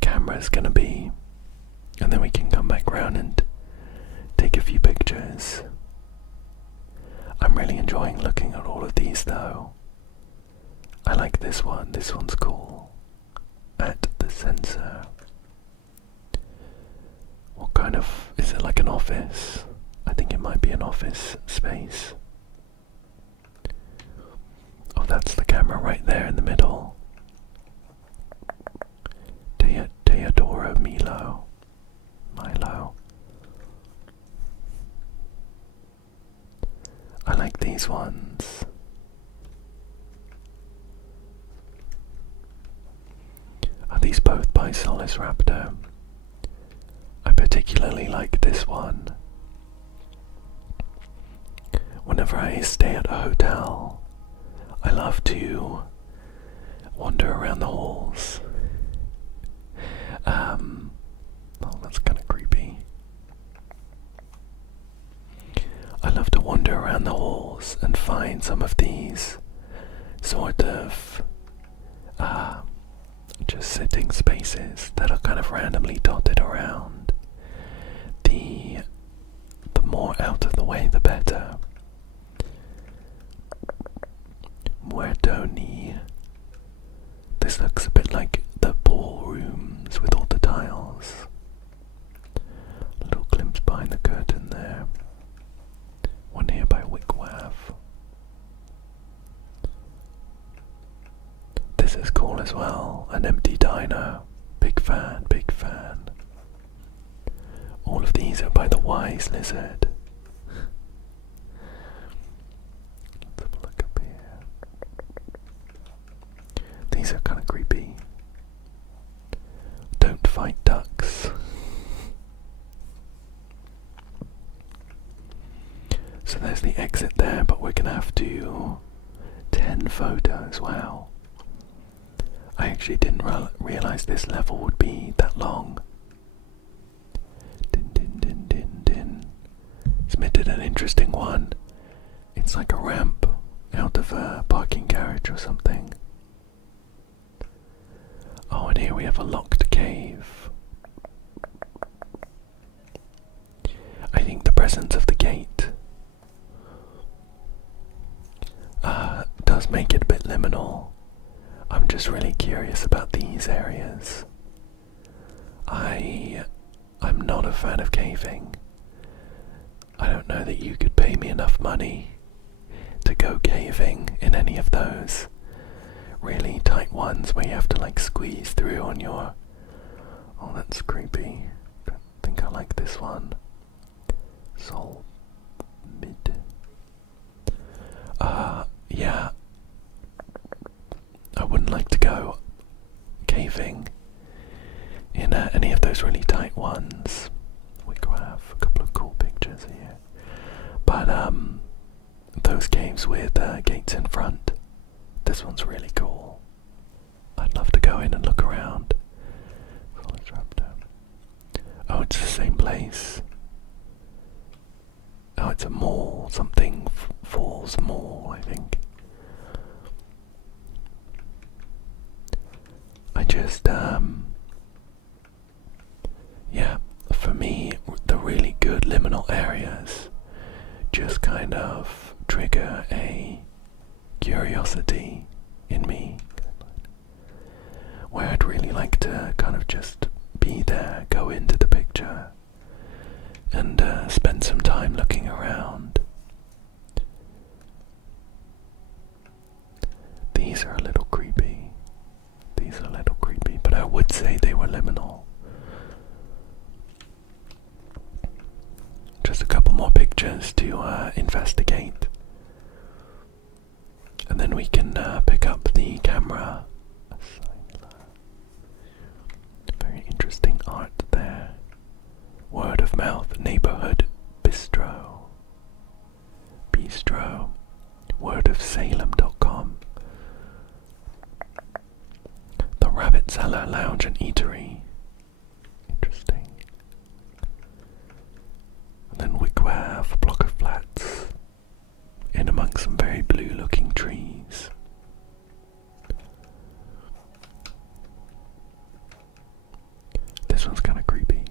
camera's gonna be, and then we can come back round and take a few pictures. I'm really enjoying looking at all of these though. I like this one. This one's cool. At the sensor. What kind of... is it like an office? I think it might be an office space. Oh, that's the camera right there in the middle. Teodoro Milo. I like these ones. these both by Solis Raptor. I particularly like this one. Whenever I stay at a hotel, I love to wander around the halls. Oh, that's kind of creepy. I love to wander around the halls and find some of these sort of just sitting spaces that are kind of randomly dotted around. The more out of the way, the better. Muertoni. This looks a bit like the ballrooms with all the tiles. A little glimpse behind the curtain there. One here by Wigwav. This is cool as well. An empty diner. Big fan, big fan. All of these are by the Wise Lizard. Let's have a look up here. These are kind of creepy. Don't fight ducks. So there's the exit there, but we're gonna have to 10 photos. Wow. I actually didn't realize this level would be that long. Din din din din din. Submitted an interesting one. It's like a ramp out of a parking garage or something. Oh, and here we have a locked cave. I think the presence of the gate does make it a bit liminal. I'm just really curious about these areas. I'm not a fan of caving. I don't know that you could pay me enough money to go caving in any of those really tight ones where you have to like squeeze through on your... Oh, that's creepy. I think I like this one. Sol mid. Yeah. I wouldn't like to go caving in any of those really tight ones. We have a couple of cool pictures here. But those caves with gates in front, this one's really cool. I'd love to go in and look around. Oh, it's the same place. Oh, it's a mall, something Falls Mall, I think. I just, yeah, for me, the really good liminal areas just kind of trigger a curiosity in me, where I'd really like to kind of just be there, go into the picture, and spend some time looking around. These are a little creepy. These are a little creepy, but I would say they were liminal. Just a couple more pictures to investigate. And then we can pick up the camera. Very interesting art there. Word of mouth, neighborhood, bistro. Bistro. Wordofsalem.com. The Rabbit Cellar Lounge and Eatery. Interesting. And then Wigwav, a block of flats. In amongst some very blue looking trees. This one's kind of creepy.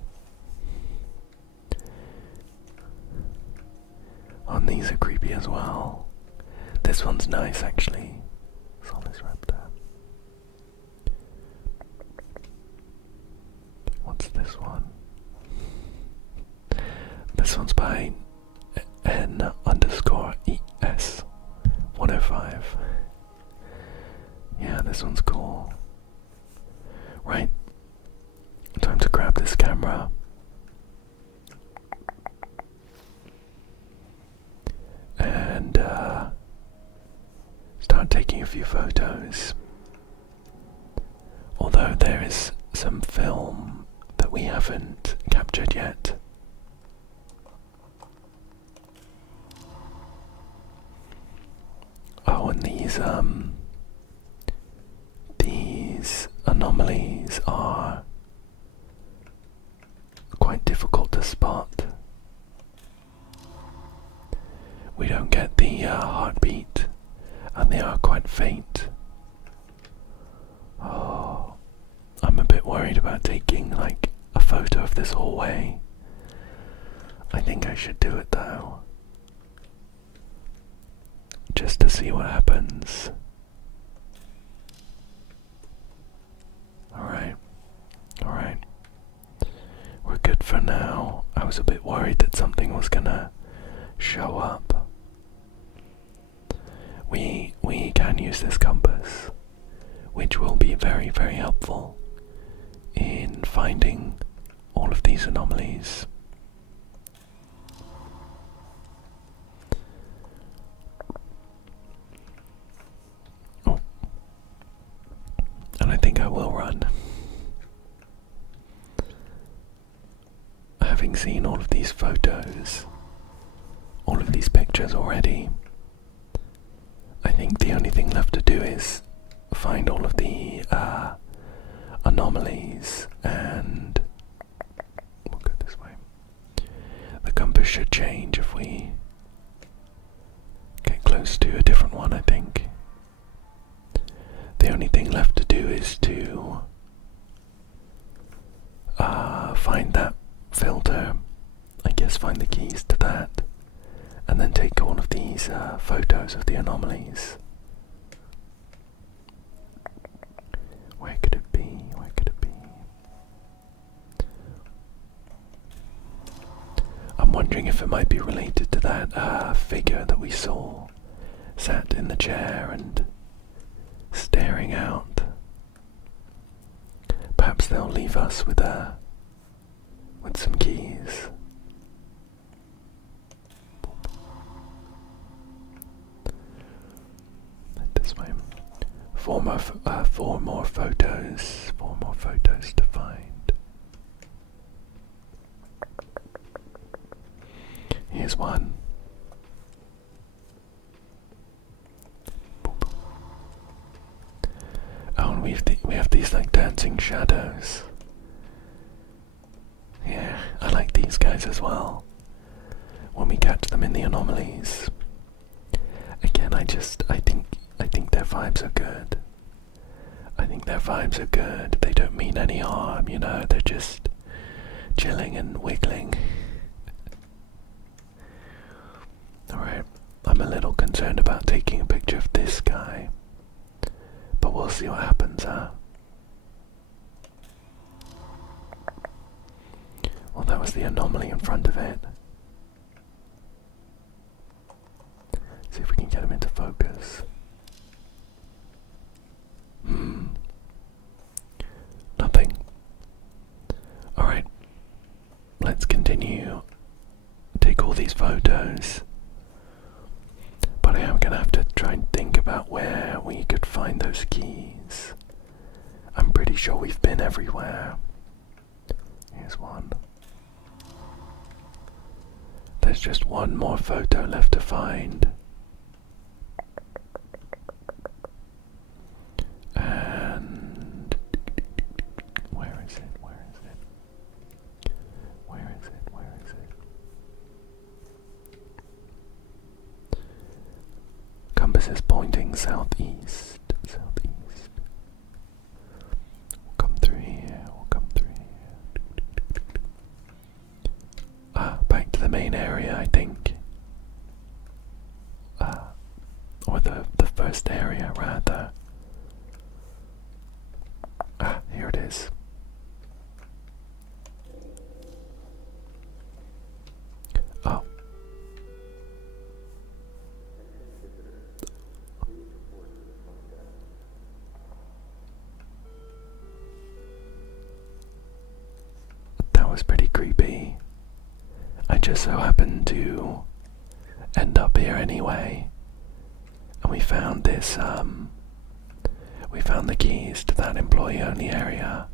And these are creepy as well. This one's nice actually. Solis Raptor. What's this one? This one's by N_ES105. Yeah, this one's cool. Right. Time to grab this camera. And start taking a few photos. Although there is some film that we haven't captured yet. Oh, and these anomalies are quite difficult to spot. We don't get the heartbeat, and they are quite faint. Oh, I'm a bit worried about taking like a photo of this hallway. I think I should do it though, just to see what happens. Alright, alright. We're good for now. I was a bit worried that something was gonna show up. We can use this compass, which will be very, very helpful in finding all of these anomalies. Oh. And I think I will run. Having seen all of these photos, all of these pictures already, I think the only thing left to do is find all of the anomalies, and we'll go this way. The compass should change if we get close to a different one, I think. The only thing left to do is to find that filter, I guess find the keys to that, and then take all of these photos of the anomalies. Where could it be? Where could it be? I'm wondering if it might be related to that figure that we saw sat in the chair and staring out. Perhaps they'll leave us with some keys. This way. Four more photos. 4 more photos to find. Here's one. Boop. Oh, and we have these like dancing shadows. Yeah, I like these guys as well. When we catch them in the anomalies. Again, I think their vibes are good. I think their vibes are good. They don't mean any harm, you know, they're just chilling and wiggling. Alright, I'm a little concerned about taking a picture of this guy, but we'll see what happens, huh? Well, that was the anomaly in front of it. See if we can get him into focus. Nothing. Alright. Let's continue. Take all these photos. But I am gonna have to try and think about where we could find those keys. I'm pretty sure we've been everywhere. Here's one. There's just one more photo left to find. And where is it? Where is it? Where is it? Where is it? Compass is pointing southeast. Southeast. We'll come through here. We'll come through here. Back to the main area, I think. Or the first area, rather. Here it is. Oh. That was pretty creepy. I just so happened to end up here anyway. And we found this, We found the keys to that employee-only area,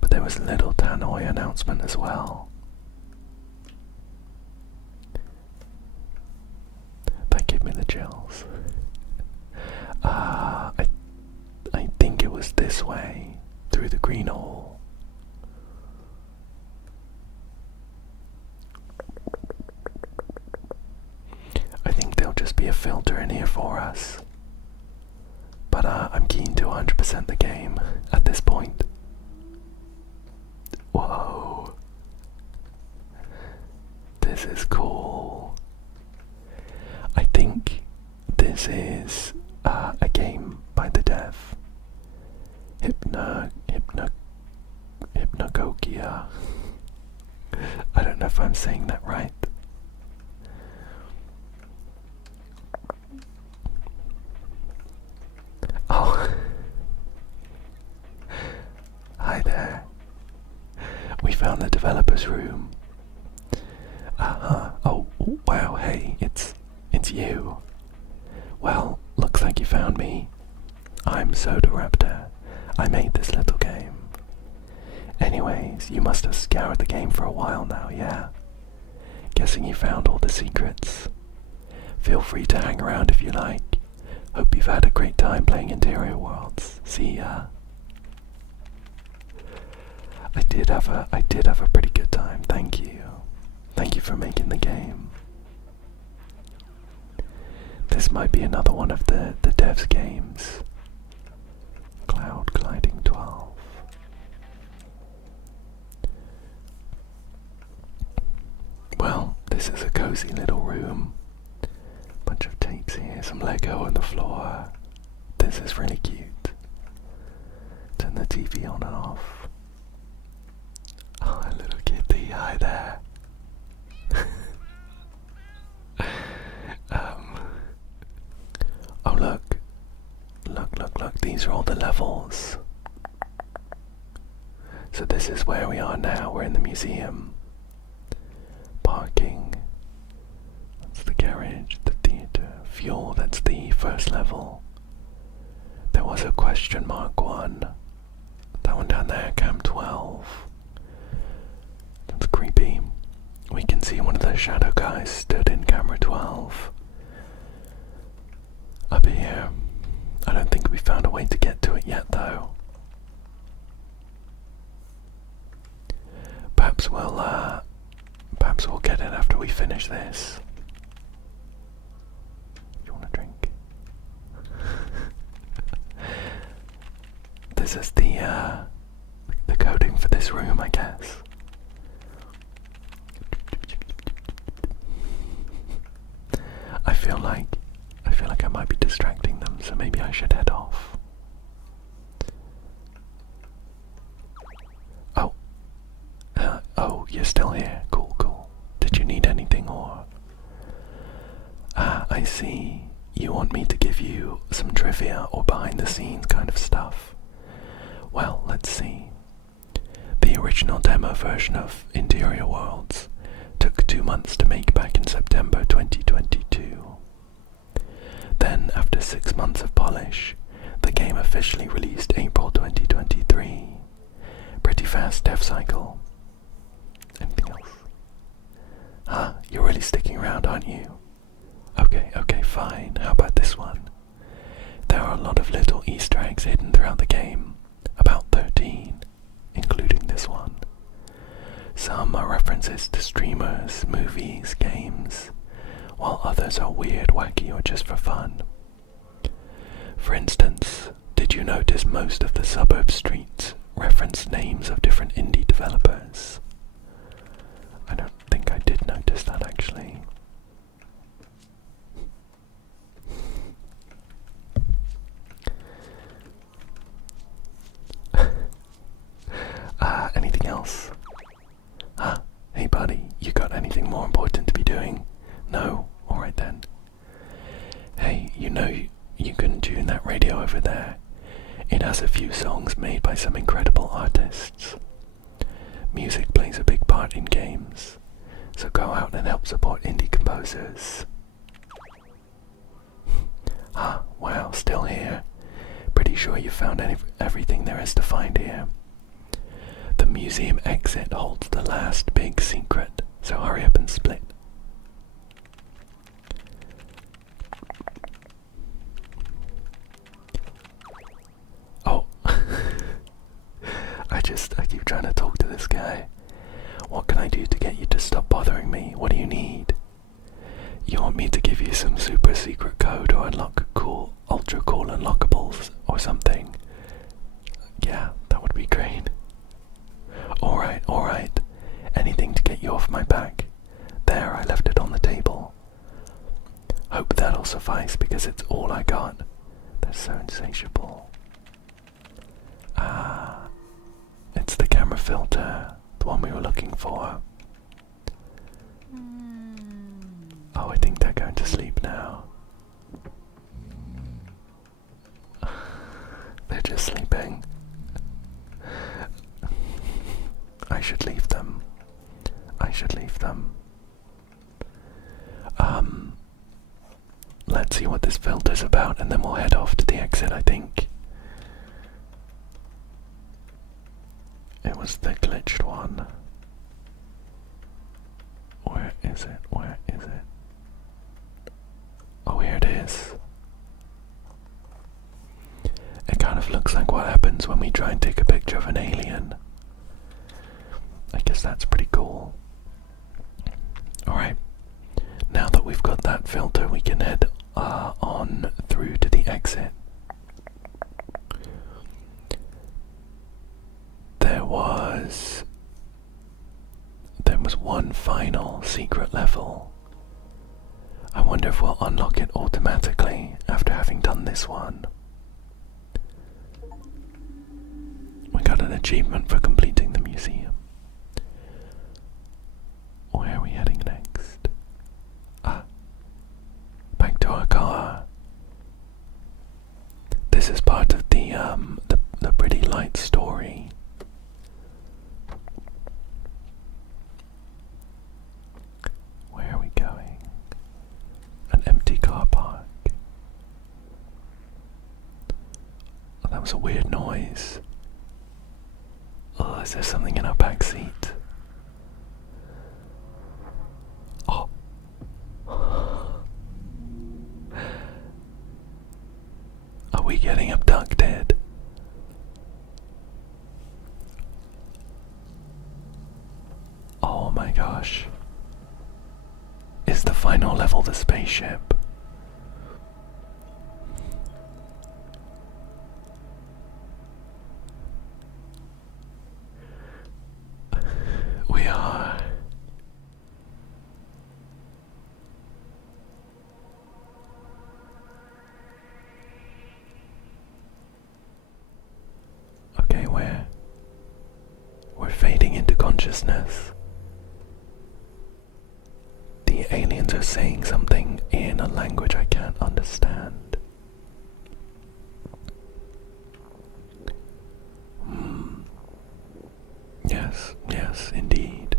but there was a little tannoy announcement as well. That gave me the chills. I think it was this way, through the green hole. I think there'll just be a filter in here for us. But I'm keen to 100% the game at this point. Whoa. This is cool. I think this is a game by the dev Hypnagogia. I don't know if I'm saying that right. Oh. Hi there. We found the developer's room. Oh, wow, hey, it's you. Well, looks like you found me. I'm Soda Raptor. I made this little game. Anyways, you must have scoured the game for a while now, yeah? Guessing you found all the secrets. Feel free to hang around if you like. Hope you've had a great time playing Interior Worlds. See ya. I did have a pretty good time, thank you. Thank you for making the game. This might be another one of the devs' games. Cloud Gliding 12. Well, this is a cozy little room. Bunch of tapes here, some Lego on the floor. This is really cute. Turn the TV on and off. Oh, a little kitty, hi there. Oh look, these are all the levels. So this is where we are now, we're in the museum. Parking, that's the garage, the theatre. Fuel, that's the first level. There was a question mark one. That one down there, Cam 12. That's creepy. We can see one of the shadow guys stood in camera 12. Up here, I don't think we found a way to get to it yet though. Perhaps we'll get it after we finish this. If you want a drink. This is the coding for this room, I guess. I feel like I might be distracting them, so maybe I should head off. Oh, you're still here. Cool. Did you need anything or? I see. You want me to give you some trivia or behind the scenes kind of stuff. Well, let's see. The original demo version of Interior Worlds took 2 months to make back in September 2022. Then, after 6 months of polish, the game officially released April 2023. Pretty fast dev cycle. Anything else? You're really sticking around, aren't you? Okay, fine. How about this one? There are a lot of little Easter eggs hidden throughout the game. About 13, including this one. Some are references to streamers, movies, games, while others are weird, wacky, or just for fun. For instance, did you notice most of the suburb streets reference names of different indie developers? I don't think I did notice that actually. Anything else? Hey buddy, you got anything more important to be doing? No? Alright then. Hey, you can tune that radio over there. It has a few songs made by some incredible artists. Music plays a big part in games, so go out and help support indie composers. Wow, still here. pretty sure you found everything there is to find here. The museum exit holds the last big secret, so hurry up and split. Oh. I keep trying to talk to this guy. What can I do to get you to stop bothering me? What do you need? You want me to give you some super secret code or unlock ultra cool unlockables or something? Yeah, that would be great. Alright. Anything to get you off my back. There, I left it on the table. Hope that'll suffice because it's all I got. They're so insatiable. It's the camera filter, the one we were looking for. Oh, I think they're going to sleep now. They're just sleeping. I should leave them. Let's see what this filter's about and then we'll head off to the exit, I think. It was the glitched one. Where is it? Oh, here it is. It kind of looks like what happens when we try and take a picture of an alien. I guess that's pretty cool. Alright, now that we've got that filter, we can head on through to the exit. There was one final secret level. I wonder if we'll unlock it automatically after having done this one. We got an achievement for completing the museum. Where are we heading next? Back to our car. This is part of the pretty light story. Where are we going? An empty car park. Oh, that was a weird noise. Oh, is there something in our back seat? Oh. Are we getting abducted? Oh my gosh. Is the final level the spaceship? We are. Okay, we're fading into consciousness. The aliens are saying something in a language I can't understand. Yes, indeed.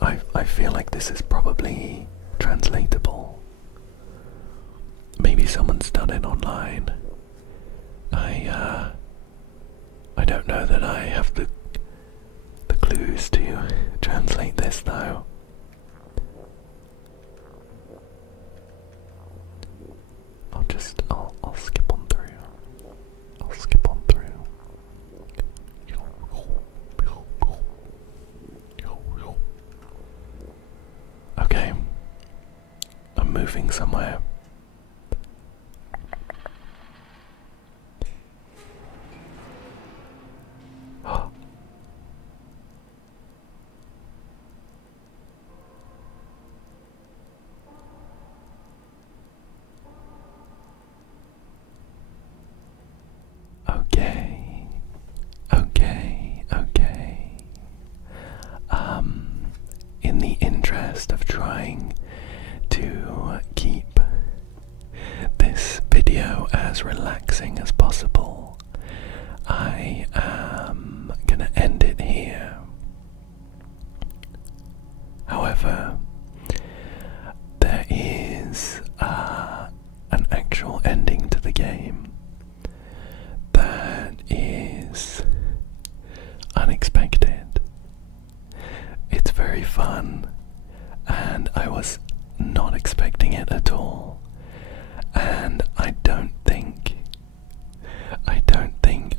I feel like this is probably translatable. Maybe someone's done it online. I don't know that I have the clues to translate this though. I'll skip on through. Okay. I'm moving somewhere. Okay. In the interest of trying to keep this video as relaxing as possible, I am gonna end it here. However, there is final ending to the game that is unexpected. It's very fun, and I was not expecting it at all. And I don't think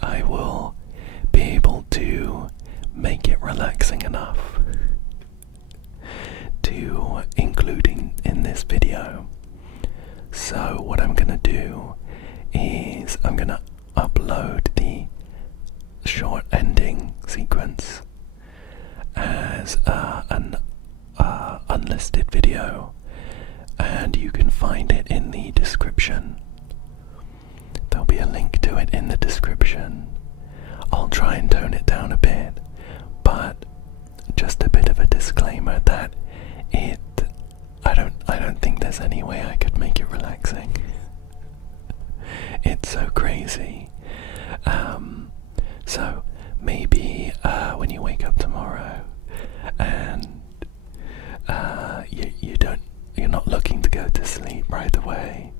I will be able to make it relaxing enough to include in this video. So what I'm gonna do is I'm gonna upload the short ending sequence as an unlisted video, and you can find it in the description. There'll be a link to it in the description. I'll try and tone it down a bit, but just a bit of a disclaimer that I don't think there's any way I could make it relaxing. It's so crazy. So maybe when you wake up tomorrow and you're not looking to go to sleep right away,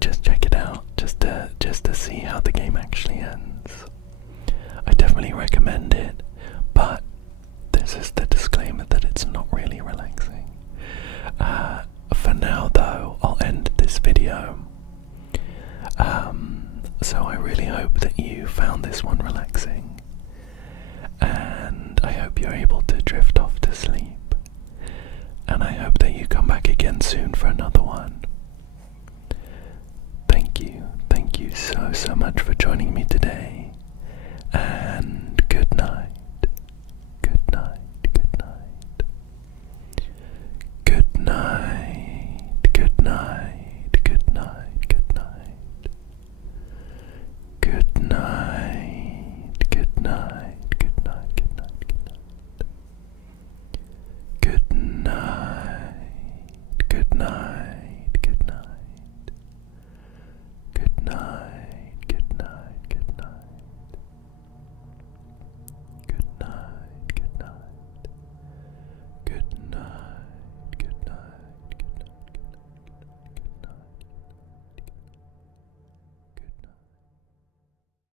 just check it out, just to see how the game actually ends. I definitely recommend it, but this is the disclaimer that it's not really relaxing. For now though, I'll end this video. So I really hope that you found this one relaxing, and I hope you're able to drift off to sleep, and I hope that you come back again soon for another one. Thank you so much for joining me today, and good night.